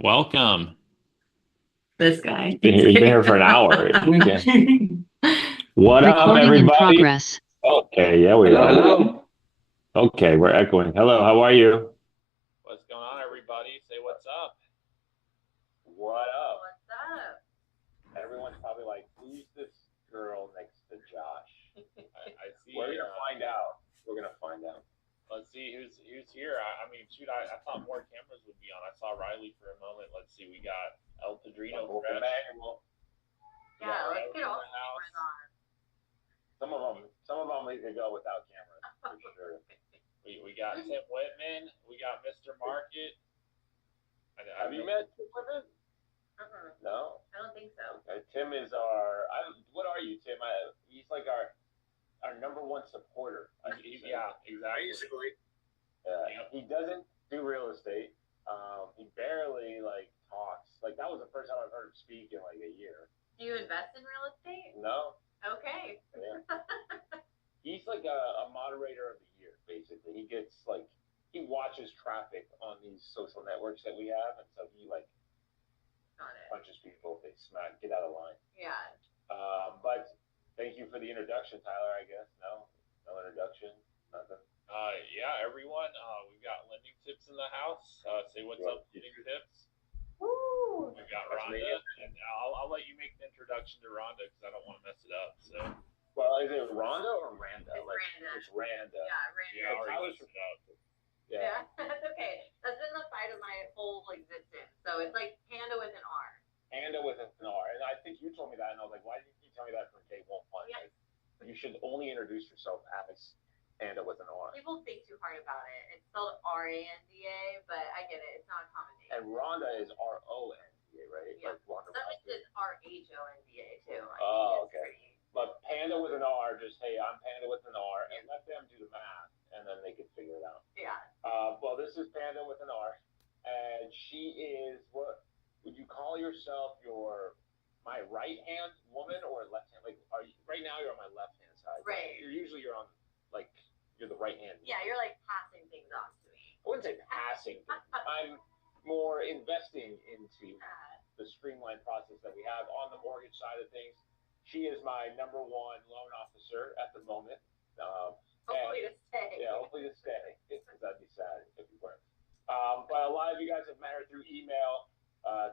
Welcome. This guy. You've been here for an hour. Okay. What up, Recording in everybody? progress. Okay, yeah, we Hello, are. hello. Okay, we're echoing. Hello, how are you? What's going on, everybody? Say what's up. What up? What's up? Everyone's probably like, who's this girl next to Josh? I see. We're gonna find out. We're gonna find out. Let's see who's here. I mean, shoot, I thought more cameras would be on. I saw Riley for a moment. Let's see. We got El Padrino fresh. Emmanuel. Yeah, let's get in all the the house. cameras on. Some of them we could go without cameras for sure. We got Tim Whitman. We got Mr. Market. Have you met Tim Whitman? No, I don't think so. Tim is our. What are you, Tim? He's like our number one supporter. Yeah, exactly. Basically. Yeah. He doesn't do real estate. He barely talks. Like that was the first time I've heard him speak in like a year. Do you invest in real estate? No. Okay. Yeah. He's like a moderator of the year, basically. He watches traffic on these social networks that we have, and so he Got it. punches people if they get out of line. Yeah. But thank you for the introduction, Tyler. I guess no introduction, nothing. Yeah, everyone. We've got lending tips in the house. Say what's up, lending tips. Woo! We've got Rhonda, and I'll let you make the introduction to Rhonda because I don't want to mess it up. So. Well, is it Rhonda or Randa? It's Randa. It's Randa. Yeah, Randa. Yeah, I already messed it up. Yeah, that's okay. That's been the fight of my whole existence. So it's like Panda with an R. Panda with an R. And I think you told me that, and I was like, why didn't you tell me that from day one? Yeah. Like, you should only introduce yourself as Panda with an R. People think too hard about it. It's spelled Randa, but I get it. It's not a common name. And Rhonda is Ronda, right? Yeah. Like Rhonda. That means it's Rhonda too. Okay. But Panda with an R, just hey, I'm Panda with an R, and let them do the math, and then they can figure it out. Yeah. Well, this is Panda with an R, and she is what would you call yourself? My right hand woman or left hand? Like, are you right now? You're on my left hand side. Right. You're on you're the right hand. Yeah, you're like passing things on to me. I wouldn't say passing. I'm more investing into the streamlined process that we have on the mortgage side of things. She is my number one loan officer at the moment. Hopefully to stay. Yeah, hopefully to stay. Because that'd be sad if you weren't. But a lot of you guys have met her through email,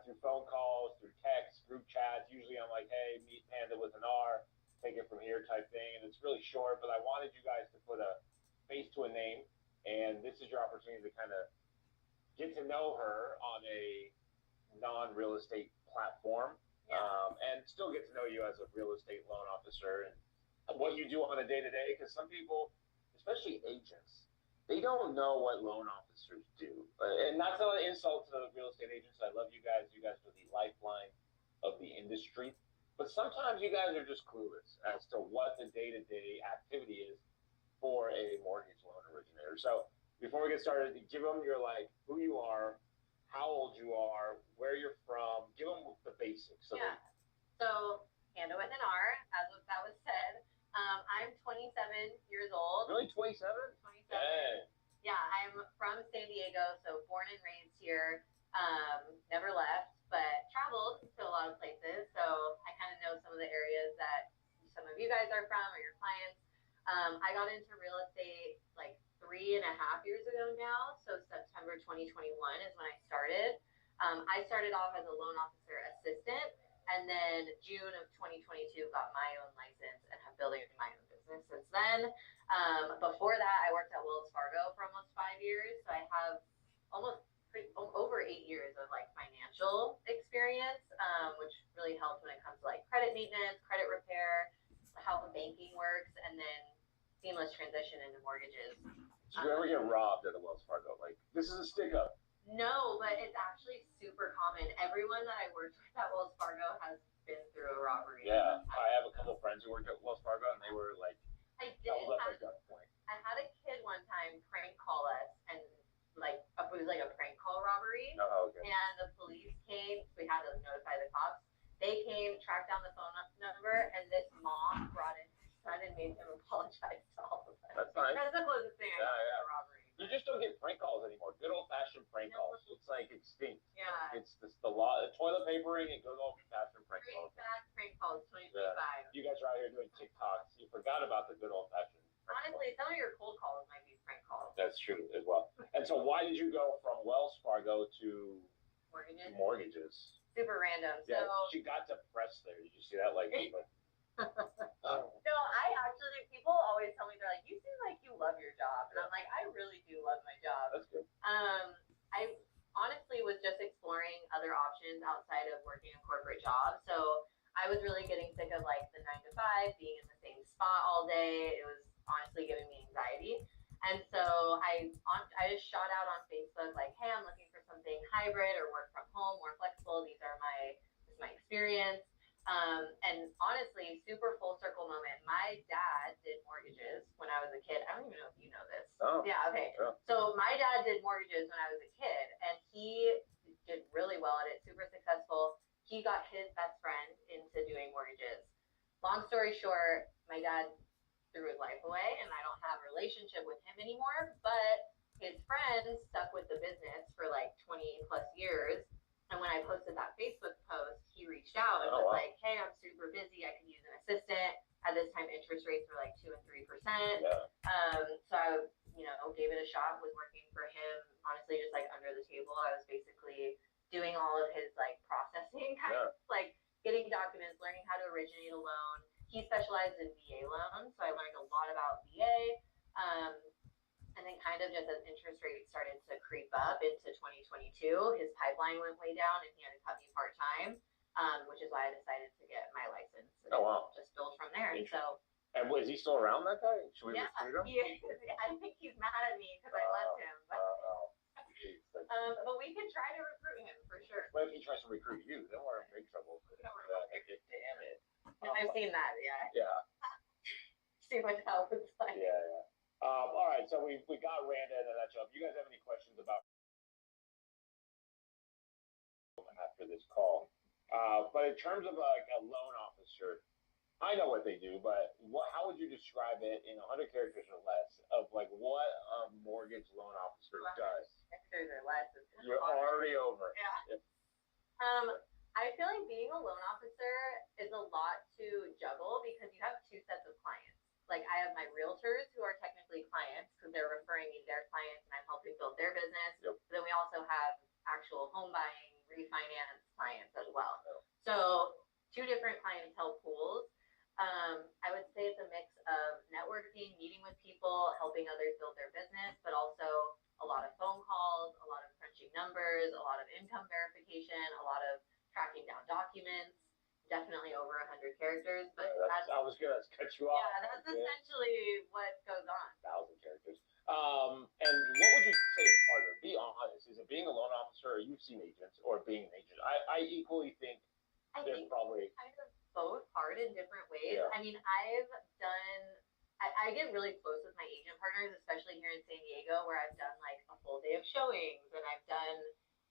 through phone calls, through text, group chats. Usually I'm like, hey, meet Panda with an R, take it from here type thing. And it's really short, but I wanted you guys to put a face to a name. And this is your opportunity to kind of get to know her on a non-real estate platform. Yeah. And still get to know you as a real estate loan officer and what you do on a day-to-day, because some people, especially agents, they don't know what loan officers do. And that's not an insult to real estate agents. I love you guys. You guys are the lifeline of the industry. But sometimes you guys are just clueless as to what the day-to-day activity is for a mortgage loan originator. So before we get started, give them who you are, how old you are, where you're from. Give them the basics. Yeah. So, Panda with an R, as that was said. I'm 27 years old. Really, 27? 27. Dang. Yeah, I'm from San Diego, so born and raised here. Never left, but traveled to a lot of places. So I kind of know some of the areas that some of you guys are from or your clients. I got into real estate like 3.5 years ago now. So September 2021 is when I started. I started off as a loan officer assistant, and then June of 2022 got my own license and have building my own business since then. Before that, I worked at Wells Fargo for almost 5 years, so I have over 8 years of financial experience, which really helps when it comes to credit maintenance, credit repair, how banking works, and then seamless transition into mortgages. Did you ever get robbed at a Wells Fargo? This is a stick up. No, but it's actually super common. Everyone that I worked with at Wells Fargo has been through a robbery. Yeah, I have a couple of friends who worked at Wells Fargo, and they were I had a kid one time prank call us, and it was like a prank call robbery. Oh, okay. And the police came. We had to notify the cops. They came, tracked down the phone number, and this mom brought in her son and made him apologize to all of us. That's nice. That's the closest thing I got to a robbery. You just don't get prank calls anymore. Good old fashioned prank calls. It's extinct. Yeah. It's papering and good old fashioned prank Bring calls. back prank calls 2025. You guys are out here doing TikToks. You forgot about the good old fashioned. Honestly, some of your cold calls might be prank calls. That's true as well. And so, why did you go from Wells Fargo to mortgages? Super random. Yeah, So she got depressed there. Did you see that? Like, no, I actually, people always tell me, they're like, you seem like you love your job. And I'm like, I really do love my job. That's good. I honestly was just exploring other options outside of working a corporate job. So I was really getting sick of like the 9 to 5, being in the same spot all day. It was honestly giving me anxiety. And so I just shot out on Facebook like, hey, I'm looking for something hybrid or work from home, more flexible. This is my experience. And honestly, super full circle moment. My dad did mortgages when I was a kid. I don't even know if you know this. Oh. Yeah, okay. Yeah. So my dad did mortgages when I was a kid, and he did really well at it, super successful. He got his best friend into doing mortgages. Long story short, my dad threw his life away, and I don't have a relationship with him anymore, but his friend stuck with the business for like 20 plus years. And when I posted that Facebook post, he reached out and was like, hey, I'm super busy. I could use an assistant. At this time, interest rates were like 2 and 3%. Yeah. So I, gave it a shot, was working for him, honestly, just like under the table. I was basically doing all of his like processing like getting documents, learning how to originate a loan. He specialized in VA loans, so I learned a lot about VA. And then kind of just as interest rates started to creep up into 2022, his pipeline went way down and he had to cut me part-time, which is why I decided to get my license. And just build from there. And so. And is he still around, that guy? Should we recruit him? Yeah, I think he's mad at me because I left him. But we could try to recruit him for sure. What if he tries to recruit you? Then we're in big trouble. Damn it. I've seen that, yeah. Yeah. See what hell it's like. Yeah. All right, so we got Randa in a nutshell. If you guys have any questions about after this call, but in terms of like a loan officer, I know what they do, but how would you describe it in 100 characters or less of like what a mortgage loan officer does? Characters or less. You're already over. Yeah. I feel like being a loan officer is a lot to juggle because you have two sets of clients. Like I have my realtors who are technically clients because they're referring me their clients and I'm helping build their business. Yep. Then we also have actual home buying, refinance clients as well. Yep. So two different clientele pools. I would say it's a mix of networking, meeting with people, helping others build their business, but also a lot of phone calls, a lot of crunching numbers, a lot of income verification, a lot of tracking down documents. Definitely over 100 characters, but I was gonna cut you off. Yeah, that's essentially what goes on. 1,000 characters. And what would you say is harder? Be honest. Is it being a loan officer, or you've seen agents, or being an agent? I equally think there's probably kind of both hard in different ways. Yeah. I mean, I get really close with my agent partners, especially here in San Diego, where I've done like a full day of showings and I've done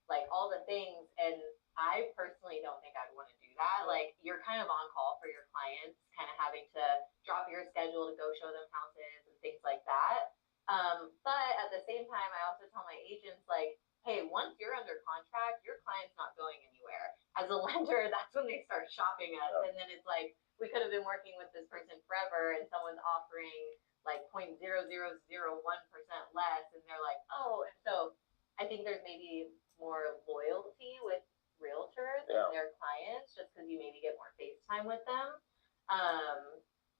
like all the things. And I personally don't think I'd want to do that. Like you're kind of on call for your clients, kind of having to drop your schedule to go show them houses and things like that. But at the same time, I also tell my agents like, hey, once you're under contract, your client's not going anywhere. As a lender, that's when they start shopping us. And then it's like, we could have been working with this person forever and someone's offering like 0.0001% less. And they're like, oh, and so I think there's maybe more loyalty with realtors and their clients just because you maybe get more face time with them.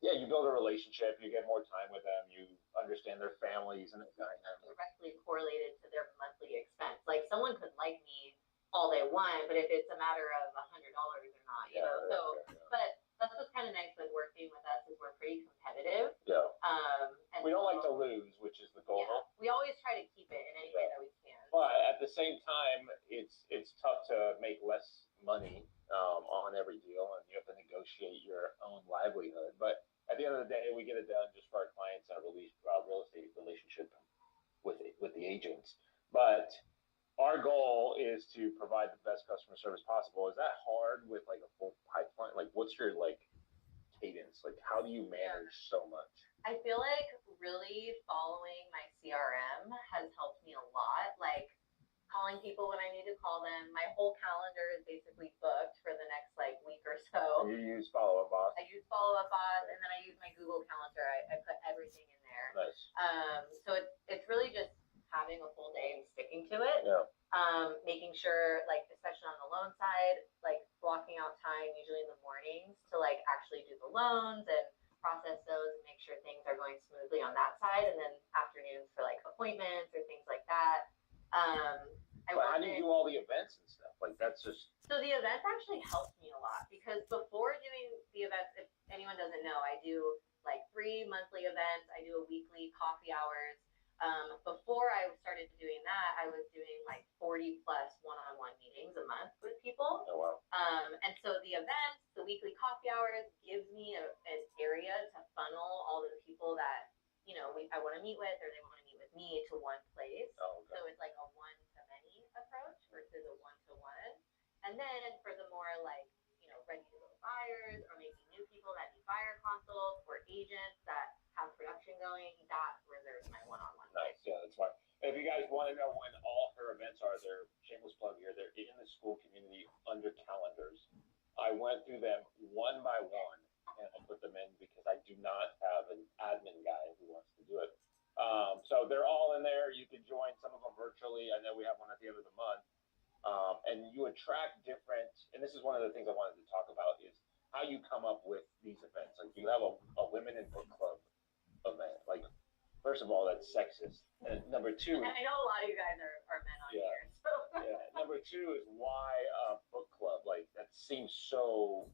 Yeah, you build a relationship, you get more time with them, you understand their families, and it's directly correlated to their monthly expense. Like someone could like me all they want, but if it's a matter of $100 or not, you know. So, but that's what's kind of nice with working with us is we're pretty competitive. Yeah. And we don't like to lose, which is the goal. Yeah, we always try to keep it in any way that we can. But at the same time, it's tough to make less money on every deal, and you have to negotiate your own livelihood. But at the end of the day, we get it done just for our clients and our real estate relationship with the agents. But our goal is to provide the best customer service possible. Is that hard with like a full pipeline? Like, what's your like cadence? Like, how do you manage so much? I feel like really following my CRM has helped me a lot. Like calling people when I need to call them. My whole calendar is basically booked You use Follow Up Boss. I use Follow Up Boss, and then I use my Google Calendar. I put everything in there. Nice. So it's really just having a full day and sticking to it. Yeah. Making sure, like, especially on the loan side, like blocking out time usually in the mornings to like actually do the loans and process those and make sure things are going smoothly on that side, and then afternoons for like appointments or things like that. But how do you do all the events and stuff? Like that's just. So the events actually helped me a lot because before doing the events, if anyone doesn't know, I do like 3 monthly events. I do a weekly coffee hours. Before I started doing that, I was doing like 40 plus one-on-one meetings a month with people. Oh, wow. And so the events, the weekly coffee hours gives me an area to funnel all of the people that, you know, I want to meet with, or they want to meet with me, to one place. Oh, okay. So it's like a one-to-many approach versus a one-to-one. And then for the more like, you know, ready to go buyers, or maybe new people that need buyer consults, or agents that have production going, that reserves my one-on-one. Nice, yeah, that's fine. If you guys want to know when all her events are, they're shameless plug here. They're in the school community under calendars. I went through them one by one and I put them in because I do not have an admin guy who wants to do it. So they're all in there. You can join some of them virtually. I know we have one at the end of the month. And you attract different, and this is one of the things I wanted to talk about, is how you come up with these events. Like you have a women in book club event. Like, first of all, that's sexist. And number two, I know a lot of you guys are men on here. So. Yeah. Number two is why a book club? Like that seems so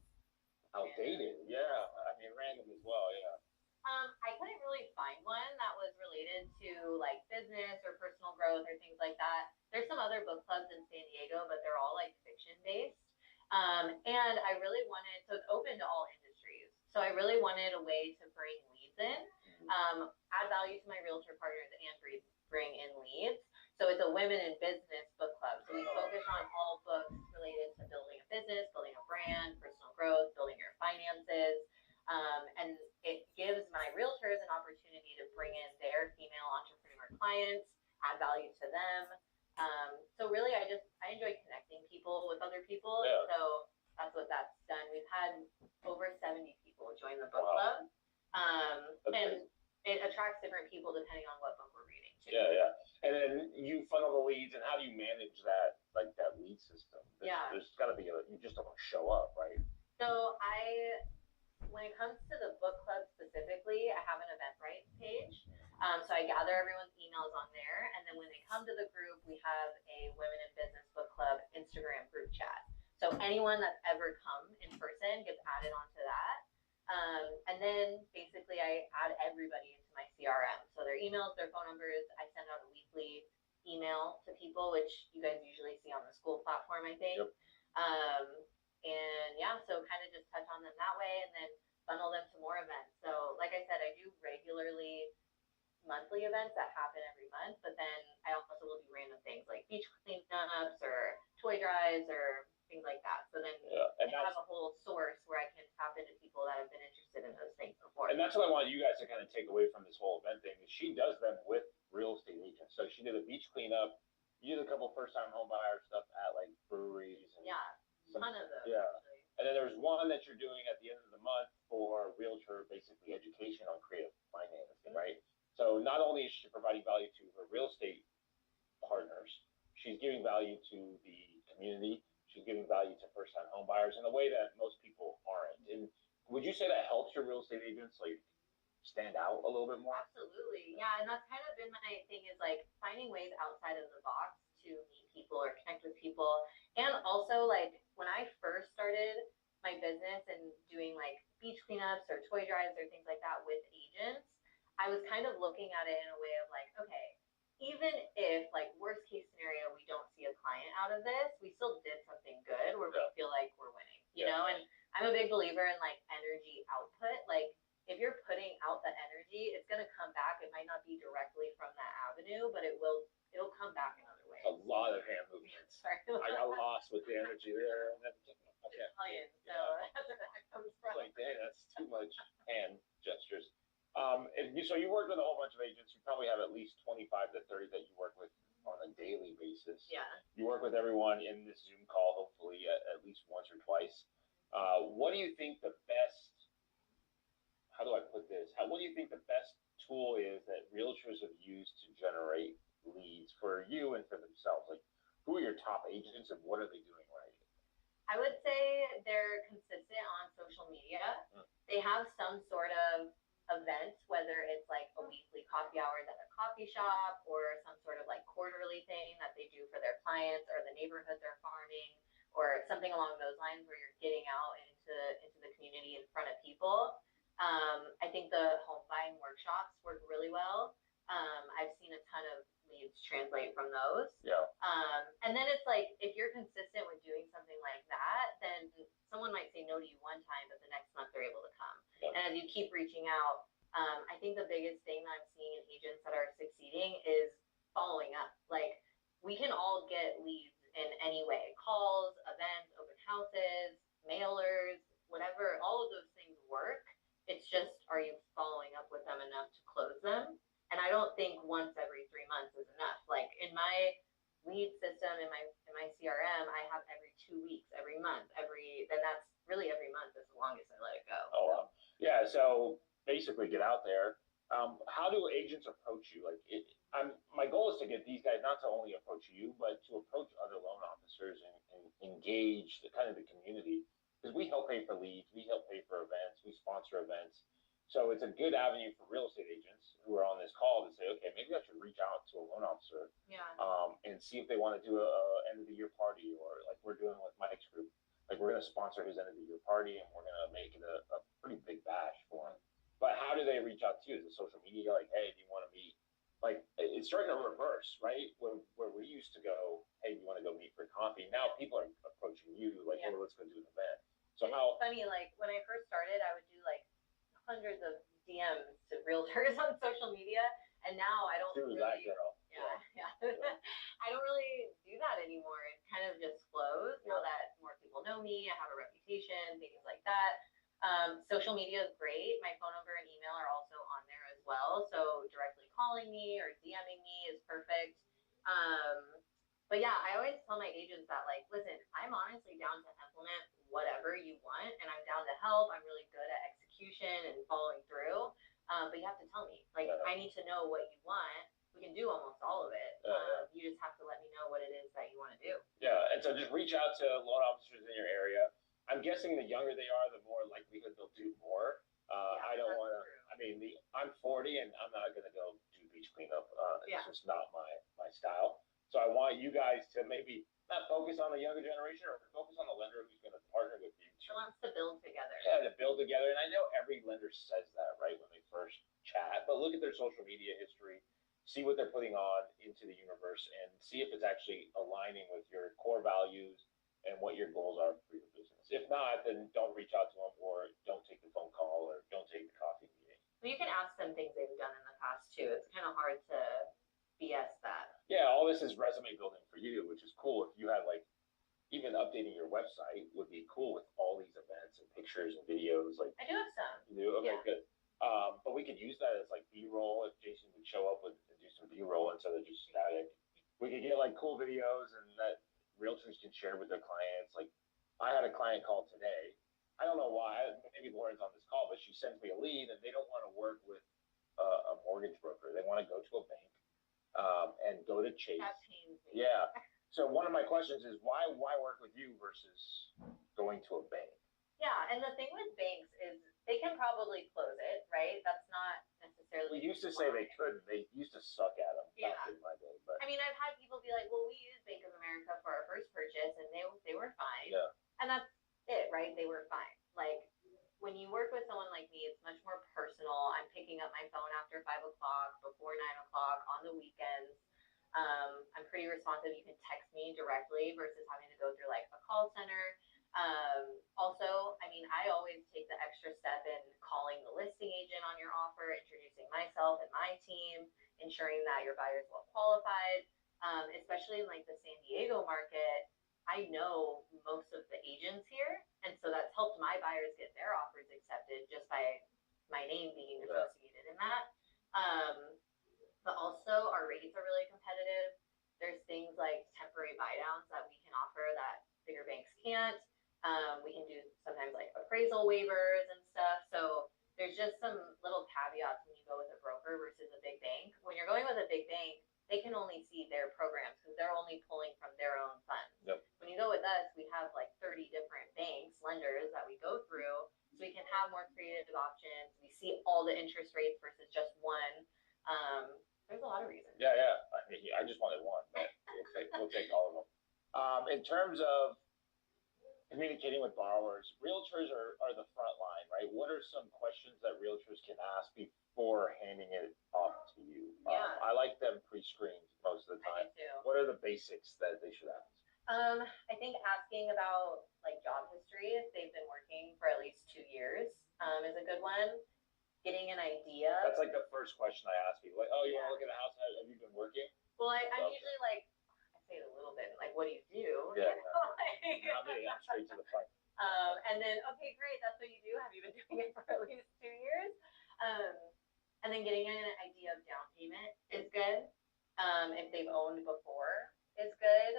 outdated. Yeah. I mean, random as well. Yeah. I couldn't really find one that was related to like business or personal growth or things like that. There's some other book clubs in San Diego, but they're all like fiction based. And I really wanted, so it's open to all industries. So I really wanted a way to bring leads in, add value to my realtor partners, and bring in leads. So it's a women in business book club. So we focus on all books related to building a business, building a brand, personal growth, building your finances. And it gives my realtors an opportunity to bring in their female entrepreneur clients, add value to them. So really, I enjoy connecting people with other people. Yeah. So that's what that's done. We've had over 70 people join the book club. And it attracts different people depending on what book we're reading too. Yeah, yeah. And then you funnel the leads, and how do you manage that, like that lead system? There's got to be you just don't show up, right? So when it comes to the book club specifically, I have an Eventbrite page. So I gather everyone's emails on there, and then when they come to the group, we have a Women in Business Book Club Instagram group chat. So anyone that's ever come in person gets added onto that. And then basically I add everybody into my CRM. So their emails, their phone numbers, I send out a weekly email to people, which you guys usually see on the school platform, I think. Yep. And yeah, so kind of just touch on them that way, and then funnel them to more events. So like I said, I do regularly monthly events that happen every month, but then I also will do random things like beach cleanups or toy drives or things like that. So then I have a whole source where I can tap into people that have been interested in those things before. And that's what I wanted you guys to kind of take away from this whole event thing, is she does them with real estate agents. So she did a beach cleanup. You did a couple first-time home buyer stuff at like breweries. And ton of those. Yeah. Actually. And then there's one that you're doing at the end of the month for realtor, basically education on creative financing, right? So not only is she providing value to her real estate partners, she's giving value to the community. She's giving value to first-time home buyers in a way that most people aren't. And would you say that helps your real estate agents like stand out a little bit more? Absolutely. Yeah. And that's kind of been my thing, is like finding ways outside of the box to meet people or connect with people. And also, like when I first started my business and doing like beach cleanups or toy drives or things like that with agents, I was kind of looking at it in a way of like, okay, even if like worst case scenario, we don't see a client out of this, we still did something good where we feel like we're winning, you know? And I'm a big believer in like energy output. Like if you're putting out the energy, it's going to come back. It might not be directly from that avenue, but it'll come back in other ways. A lot of hand movements. I got lost with the energy there. Okay. So that's where that comes from. Like, dang, that's too much hand gestures. So you work with a whole bunch of agents. You probably have at least 25 to 30 that you work with on a daily basis. Yeah. You work with everyone in this Zoom call, hopefully at least once or twice. What do you think the best, how do I put this? What do you think the best tool is that realtors have used to generate leads for you and for themselves? Like, who are your top agents and what are they doing right? I would say they're consistent on social media. They have some sort of event, whether it's like a weekly coffee hours at a coffee shop or some sort of like quarterly thing that they do for their clients or the neighborhood they're farming or something along those lines where you're getting out into the community in front of people. I think the home buying workshops work really well. I've seen a ton of leads translate from those. Yeah. And then it's like, if you're consistent with doing something like that, then someone might say no to you one time, but the next month they're able to come. Yeah. And as you keep reaching out, I think the biggest thing that I'm seeing in agents that are succeeding is following up. Like, we can all get leads in any way: calls, events, open houses, mailers, whatever. All of those things work. It's just, are you following up with them enough to close them? And I don't think once every 3 months is enough. Like, in my lead system, in my CRM, I have every 2 weeks, every month, then that's really every month is the longest I let it go. Oh, wow. Yeah. So basically get out there. How do agents approach you? Like, my goal is to get these guys not to only approach you, but to approach other loan officers and engage the kind of the community, because we help pay for leads, we help pay for events, we sponsor events. So it's a good avenue for real estate agents who are on this call to say, okay, maybe I should reach out to a loan officer, yeah, and see if they want to do a end of the year party, or like we're doing with Mike's group. Like, we're going to sponsor his end of the year party, and we're going to make it a pretty big bash for him. But how do they reach out to you? Is it social media? Like, hey, do you want to meet? Like, it's starting to reverse, right? Where we used to go, hey, do you want to go meet for coffee? Now people are approaching you like, yeah, hey, let's go do an event. So it's funny, like when I first started, I would do like hundreds of DMs to realtors on social media, and now I don't really. That girl. Yeah. I don't really do that anymore. It kind of just flows now that more people know me. I have a reputation, things like that. Social media is great. My phone number and email are also on there as well. So directly calling me or DMing me is perfect. But yeah, I always tell my agents that, like, listen, I'm honestly down to implement whatever you want, and I'm down to help. I'm really good at execution and following through. But you have to tell me, like, I need to know what you want. We can do almost all of it. You just have to let me know what it is that you want to do. Yeah, and so just reach out to loan officers in your area. I'm guessing the younger they are, the more likelihood they'll do more. I don't want to. I mean, I'm 40 and I'm not going to go do beach cleanup. It's just not my style. So I want you guys to maybe not focus on the younger generation, or focus on the lender who's going to partner with you. Who wants to build together? Yeah, to build together. And I know every lender says that, right, when they first chat. But look at their social media history, see what they're putting on into the universe, and see if it's actually aligning with your core values and what your goals are for your business. If not, then don't reach out to them, or don't take the phone call, or don't take the coffee meeting. Well, you can ask them things they've done in the past too. It's kind of hard to BS that. Yeah, all this is resume building for you, which is cool. If you had, like, even updating your website would be cool with all these events and pictures and videos. Like, I do have some. You do? Okay, yeah. Good. But we could use that as like B-roll if Jason would show up and do some B-roll instead of just static. We could get like cool videos and that realtors can share with their clients. Like, I had a client call today. I don't know why. Maybe Lauren's on this call, but she sends me a lead and they don't want to work with a mortgage broker. They want to go to a bank and go to Chase. That pains me. Yeah. So one of my questions is why work with you versus going to a bank? Yeah, and the thing with banks is they can probably close it, right? That's not necessarily. We used to say they couldn't. They used to suck at them back in my day. But I mean, I've had people be like, "Well, we used Bank of America for our first purchase, and they were fine." Yeah. And that's it, right? They were fine. Like, when you work with someone like me, it's much more personal. I'm picking up my phone after 5 o'clock, before 9 o'clock, on the weekends. I'm pretty responsive. You can text me directly versus having to go through like a call center. Also, I mean, I always take the extra step in calling the listing agent on your offer, introducing myself and my team, ensuring that your buyer is well qualified. Especially in like the San Diego market, I know most of the agents here, and so that's helped my buyers get their offers accepted just by my name being associated in that. But also our rates are really competitive. There's things like temporary buy downs that we can offer that bigger banks can't. We can do sometimes like a appraisal waivers and stuff. So there's just some little caveats when you go with a broker versus a big bank. When you're going with a big bank, they can only see their programs because they're only pulling from their own funds. Yep. When you go with us, we have like 30 different banks, lenders that we go through, so we can have more creative options. We see all the interest rates versus just one. There's a lot of reasons. Yeah. I just wanted one, but we'll take all of them. In terms of communicating with borrowers, realtors are the front line, right? What are some questions that realtors can ask before handing it off to you? Yeah. I like them pre-screened most of the I time. do too. What are the basics that they should ask? I think asking about like job history, if they've been working for at least 2 years, is a good one. Getting an idea. That's like the first question I ask people. Like, oh, you want to look at the house? Have you been working? Well, I'm usually like, I say it a little bit, like, what do you do? Yeah. You know, like, Not me. I'm straight to the point. and then, okay, great, that's what you do. Have you been doing it for at least 2 years? And then getting an idea of down payment is good. If they've owned before is good.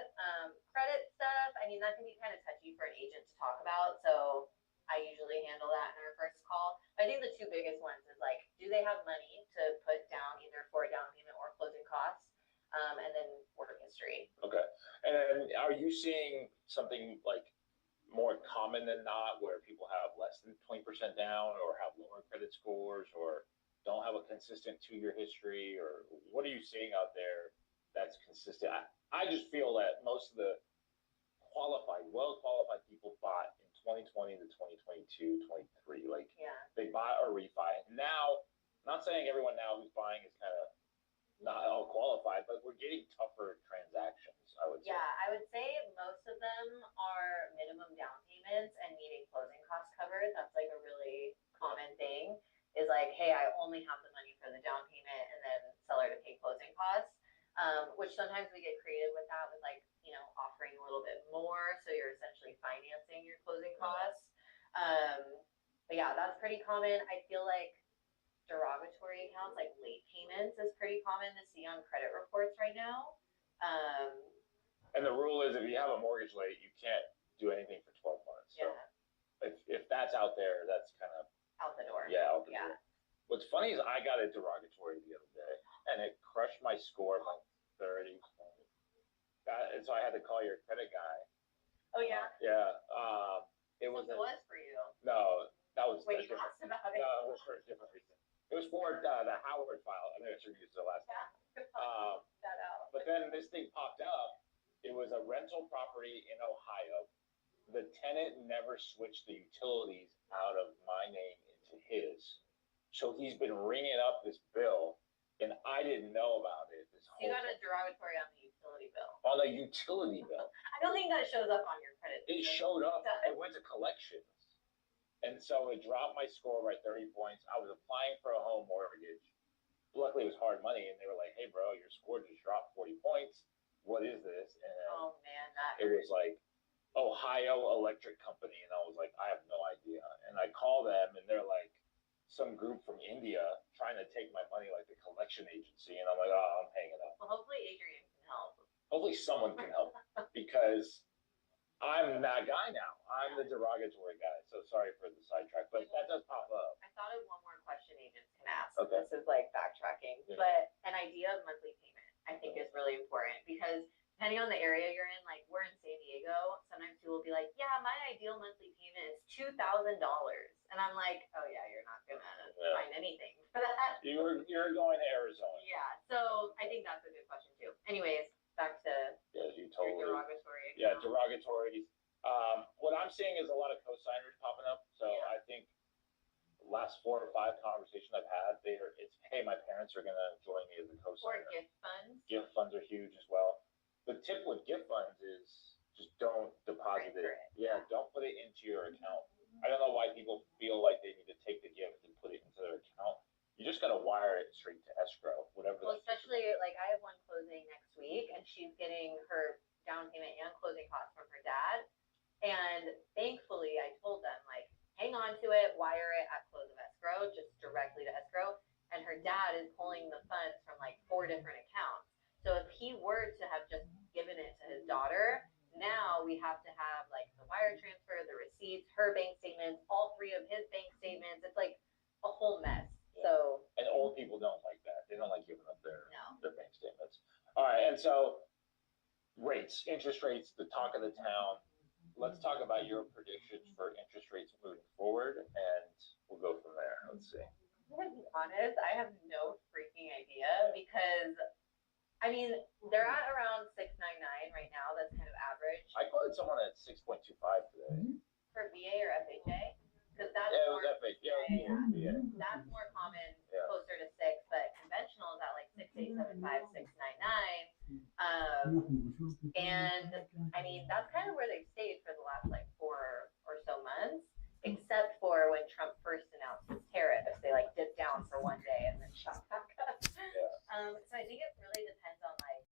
Credit stuff, I mean, that can be kind of touchy for an agent to talk about. So I usually handle that in our first call. I think the two biggest ones is like, do they have money to put down either for a down payment or closing costs? And then work history. Okay. And then are you seeing something like more common than not where people have less than 20% down or have lower credit scores or don't have a consistent 2-year history, or what are you seeing out there that's consistent? I just feel that most of the well-qualified people bought in 2020 to 2022, 23. Like, yeah, they buy or refi. Now, I'm not saying everyone now who's buying is kind of not all qualified, but we're getting tougher transactions, I would say. Yeah, I would say most of them are minimum down payments and needing closing costs covered. That's like a really common thing, is like, hey, I only have the money for the down payment and then seller to pay closing costs. Which sometimes we get creative with that, with like, you know, offering a little bit more, so you're essentially financing your closing costs. But yeah, that's pretty common. I feel like derogatory accounts, like late payments, is pretty common to see on credit reports right now. And the rule is if you have a mortgage late, you can't do anything for 12 months. So Yeah, if that's out there, that's kind of out the door. out the door. What's funny is I got a derogatory the other day, and it crushed my score by 30 points. And so I had to call your credit guy. Oh yeah. It was for you. No, that was Wait, you asked about it. No, it was for a different reason. It was for the Howard file. I think I should use the last time. That out. But then this thing popped up. It was a rental property in Ohio. The tenant never switched the utilities out of my name into his. So he's been ringing up this bill, and I didn't know about it. You got a derogatory on the utility bill. On the utility bill. I don't think that shows up on your credit. It showed up. It went to collections. And so it dropped my score by 30 points. I was applying for a home mortgage. Luckily, it was hard money, and they were like, hey, bro, your score just dropped 40 points. What is this? And oh, man, it was like Ohio Electric Company. And I was like, I have no idea. And I call them, and they're like, some group from India trying to take my money, like the collection agency. And I'm like, oh, I'm hanging up. Well, hopefully Adrian can help. Hopefully someone can help, because I'm that guy now. I'm the derogatory guy. So sorry for the sidetrack, but that does pop up. I thought of one more question agents can ask. Okay. This is like backtracking, but an idea of monthly payment, I think, is really important, because depending on the area you're in, like we're in San Diego, sometimes people will be like, yeah, my ideal monthly payment is $2,000. And I'm like, oh yeah, you're not gonna find anything for that. You're going to Arizona. Yeah, so I think that's a good question too. Anyways, back to you totally. your derogatory. Yeah, derogatories. What I'm seeing is a lot of cosigners popping up. So I think the last 4 or 5 conversations I've had, it's, hey, my parents are gonna join me as a cosigner. Or gift funds. Gift funds are huge as well. The tip with gift funds is just don't deposit it. Yeah, don't put it into your account. I don't know why people feel like they need to take the gift and put it into their account. You just got to wire it straight to escrow, whatever. Well, especially like I have one closing next week, and she's getting her down payment and closing costs from her dad. And thankfully, I told them, like, hang on to it, wire it at close of escrow, just directly to escrow. And her dad is pulling the funds from like 4 different accounts. So if he were to have just given it to his daughter, now we have to have like the wire transfer, the receipts, her bank statements, all his bank statements. It's like a whole mess. So. And old people don't like that. They don't like giving up their No. bank statements. All right, and so rates, interest rates, the talk of the town. Let's talk about your predictions for interest rates moving forward, and we'll go from there. Let's see. I'm gonna be honest, I have no freaking idea because, I mean, they're at around 6.99 right now. That's kind of average. I quoted someone at 6.25 today. For VA or FHA? Because that's Yeah, it more, was FHA. Yeah. that's more common, Yeah. closer to 6, but conventional is at like 6.875, 6.99. And I mean, that's kind of where they've stayed for the last like 4 or so months, except for when Trump first announced his tariffs. They like dipped down for one day and then shot back up. Yeah. So I think it really depends on like.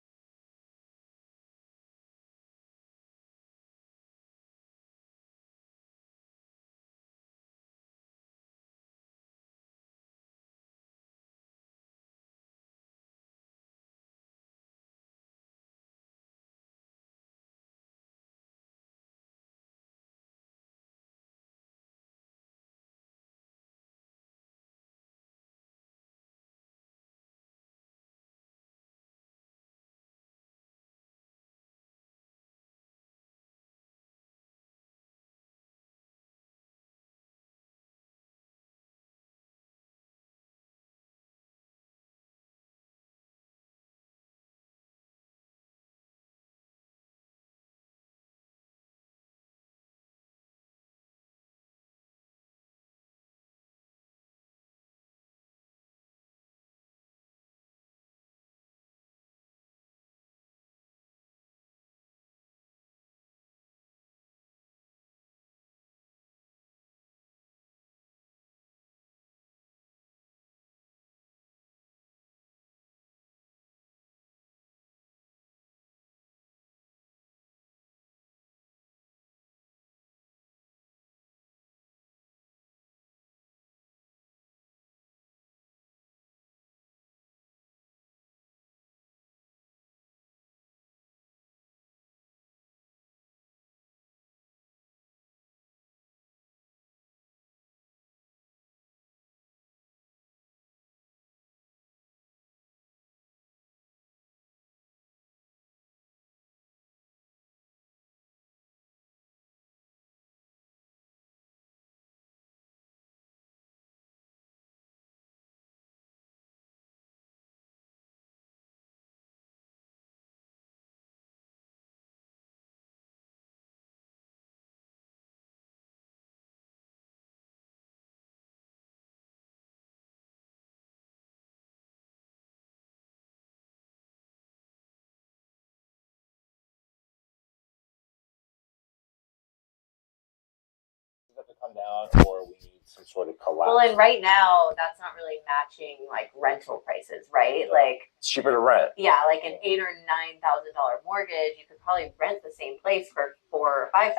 Have to come down, or we need some sort of collapse. Well, and right now that's not really matching like rental prices, right? Yeah. Like It's cheaper to rent. yeah, like an $8,000 or $9,000 mortgage, you could probably rent the same place for $4,000 or $5,000.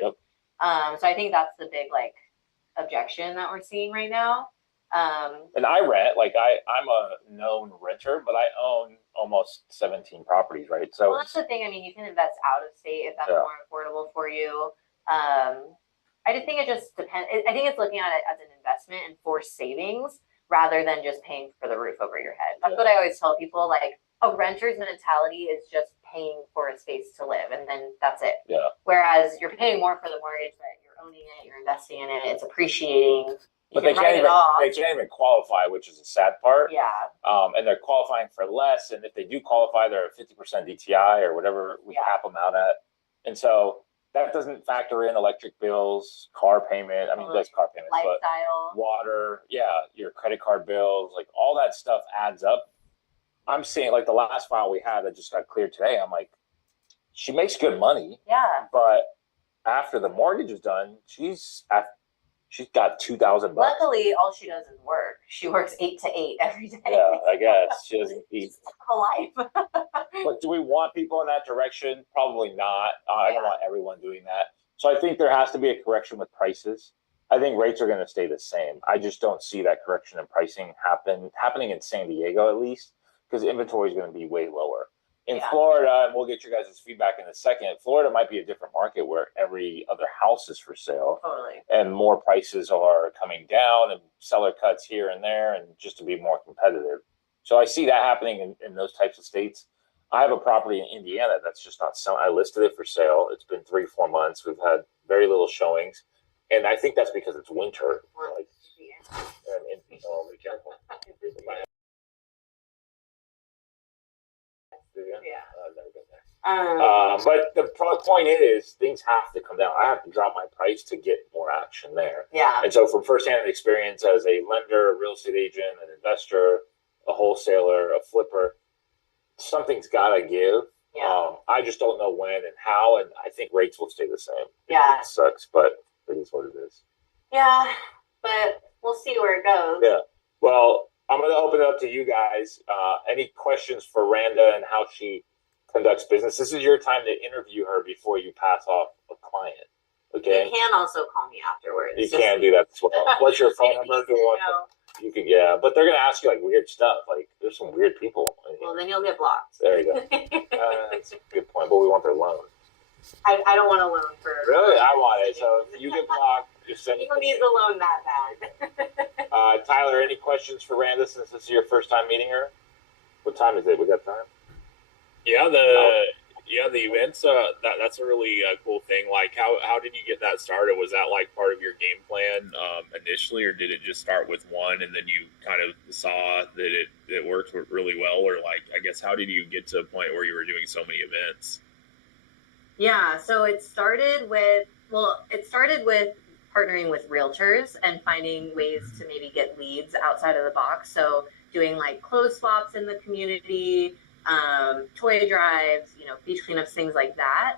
Yep. So I think that's the big like objection that we're seeing right now. And I rent, like I'm a known renter, but I own almost 17 properties, right? So well, that's the thing. I mean, you can invest out of state if that's Yeah. more affordable for you. I just think it just depends. I think it's looking at it as an investment and for savings rather than just paying for the roof over your head. That's Yeah. what I always tell people. Like a renter's mentality is just paying for a space to live, and then that's it. Yeah. Whereas you're paying more for the mortgage, but you're owning it, you're investing in it, it's appreciating. But they can't even qualify, which is a sad part. Yeah. And they're qualifying for less, and if they do qualify, they're at 50% DTI or whatever we cap them out at. And so that doesn't factor in electric bills, car payment. I mean, that's car payments, lifestyle, but water, your credit card bills, like all that stuff adds up. I'm seeing like the last file we had that just got cleared today. I'm like, she makes good money. Yeah. But after the mortgage is done, she's got $2,000. Luckily, all she does is work. She works 8 to 8 every day. Yeah, I guess she doesn't eat. A life. But do we want people in that direction? Probably not. I don't want everyone doing that. So I think there has to be a correction with prices. I think rates are going to stay the same. I just don't see that correction in pricing happening in San Diego at least, because inventory is going to be way lower. In Florida, and we'll get your guys' feedback in a second, Florida might be a different market where every other house is for sale. Totally. and more prices are coming down and seller cuts here and there, and just to be more competitive. So I see that happening in those types of states. I have a property in Indiana that's just not selling. I listed it for sale. It's been 3-4 months. We've had very little showings, and I think that's because it's winter. Like, and be careful. But the point is, things have to come down. I have to drop my price to get more action there. Yeah. And so, from firsthand experience as a lender, a real estate agent, an investor, a wholesaler, a flipper, something's got to give. Yeah. I just don't know when and how, and I think rates will stay the same. Yeah. It sucks, but it is what it is. Yeah, but we'll see where it goes. Yeah. Well, I'm going to open it up to you guys. Any questions for Randa and how she conducts business? This is your time to interview her before you pass off a client. Okay. You can also call me afterwards. You can do that as well. What's your phone number? You can, yeah, but they're gonna ask you like weird stuff. Like, there's some weird people. Well, then you'll get blocked. There you go. That's a good point. But we want their loan. I don't want a loan for. Really, I want it. So if you get blocked, just send it. You don't need the loan that bad. Tyler, any questions for Randa since this is your first time meeting her? What time is it? We got time. Yeah, the events. That's a really cool thing. Like, how did you get that started? Was that like part of your game plan initially, or did it just start with one and then you kind of saw that it worked really well? Or like, I guess, how did you get to a point where you were doing so many events? Yeah, so it started with partnering with realtors and finding ways to maybe get leads outside of the box. So doing like clothes swaps in the community, toy drives, beach cleanups, things like that.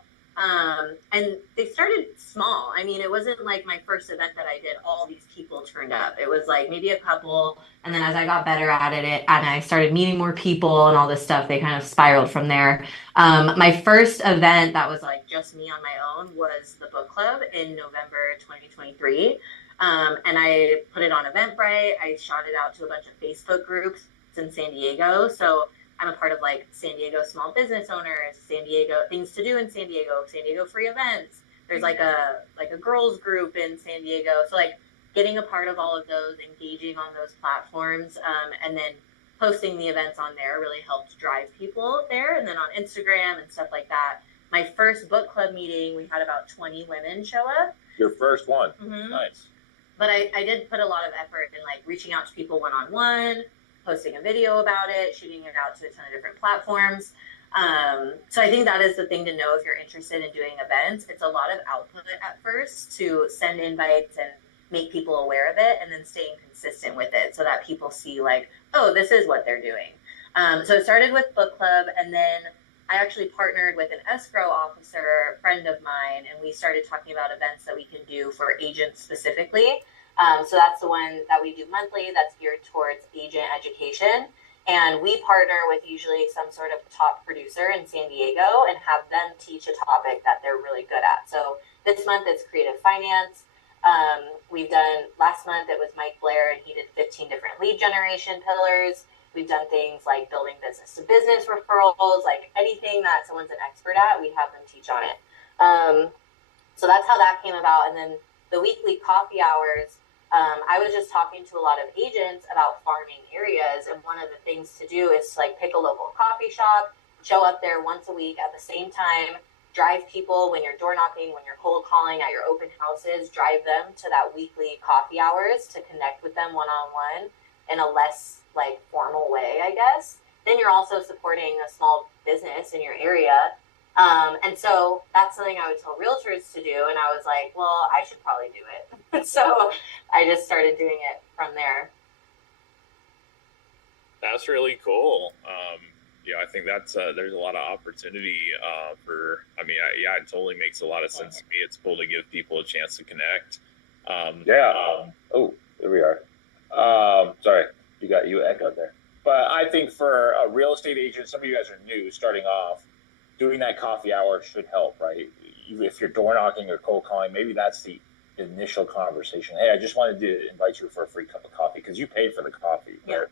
And they started small. I mean, it wasn't like my first event that I did, all these people turned up. It was like maybe a couple. And then as I got better at it and I started meeting more people and all this stuff, they kind of spiraled from there. My first event that was like just me on my own was the book club in November 2023. And I put it on Eventbrite. I shot it out to a bunch of Facebook groups in San Diego. So I'm a part of like San Diego Small Business Owners, San Diego Things to Do in San Diego free events. There's like a girls group in San Diego. So like getting a part of all of those, engaging on those platforms, and then posting the events on there really helped drive people there. And then on Instagram and stuff like that. My first book club meeting, we had about 20 women show up. Your first one. Mm-hmm. Nice. But I did put a lot of effort in like reaching out to people one-on-one, posting a video about it, shooting it out to a ton of different platforms. So I think that is the thing to know if you're interested in doing events. It's a lot of output at first to send invites and make people aware of it, and then staying consistent with it so that people see like, oh, this is what they're doing. So it started with book club, and then I actually partnered with an escrow officer, a friend of mine, and we started talking about events that we can do for agents specifically. So that's the one that we do monthly that's geared towards agent education. And we partner with usually some sort of top producer in San Diego and have them teach a topic that they're really good at. So this month it's creative finance. We've done, last month it was Mike Blair and he did 15 different lead generation pillars. We've done things like building business to business referrals, like anything that someone's an expert at, we have them teach on it. So that's how that came about. And then the weekly coffee hours, I was just talking to a lot of agents about farming areas, and one of the things to do is like pick a local coffee shop, show up there once a week at the same time, drive people when you're door knocking, when you're cold calling at your open houses, drive them to that weekly coffee hours to connect with them one-on-one in a less like formal way, I guess. Then you're also supporting a small business in your area. And so that's something I would tell realtors to do. And I was like, well, I should probably do it. So I just started doing it from there. That's really cool. I think that's there's a lot of opportunity it totally makes a lot of sense to me. It's cool to give people a chance to connect. Oh, there we are. Sorry, you echoed there. But I think for a real estate agent, some of you guys are new, starting off, doing that coffee hour should help, right? If you're door knocking or cold calling, maybe that's the initial conversation. Hey, I just wanted to invite you for a free cup of coffee because you paid for the coffee. Right? Yeah.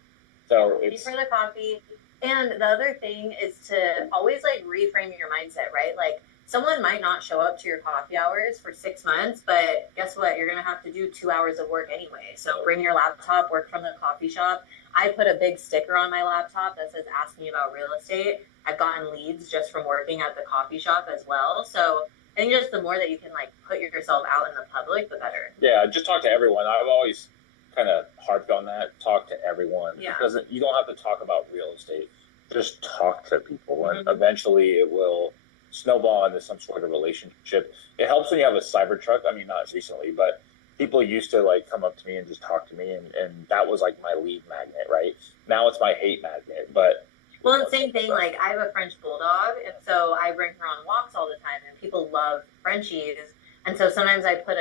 So it's for the coffee. And the other thing is to always like reframe your mindset, right? Like someone might not show up to your coffee hours for 6 months, but guess what? You're going to have to do 2 hours of work anyway. So bring your laptop, work from the coffee shop. I put a big sticker on my laptop that says, ask me about real estate. I've gotten leads just from working at the coffee shop as well. So I think just the more that you can like put yourself out in the public, the better. Yeah, just talk to everyone. I've always kind of harped on that. Talk to everyone. Yeah. Because you don't have to talk about real estate. Just talk to people, and Mhm. eventually it will snowball into some sort of relationship. It helps when you have a Cybertruck. I mean, not recently, but people used to like come up to me and just talk to me, and that was like my lead magnet, right? Now it's my hate magnet, but. Well, and same thing, like I have a French bulldog, and so I bring her on walks all the time, and people love Frenchies. And so sometimes I put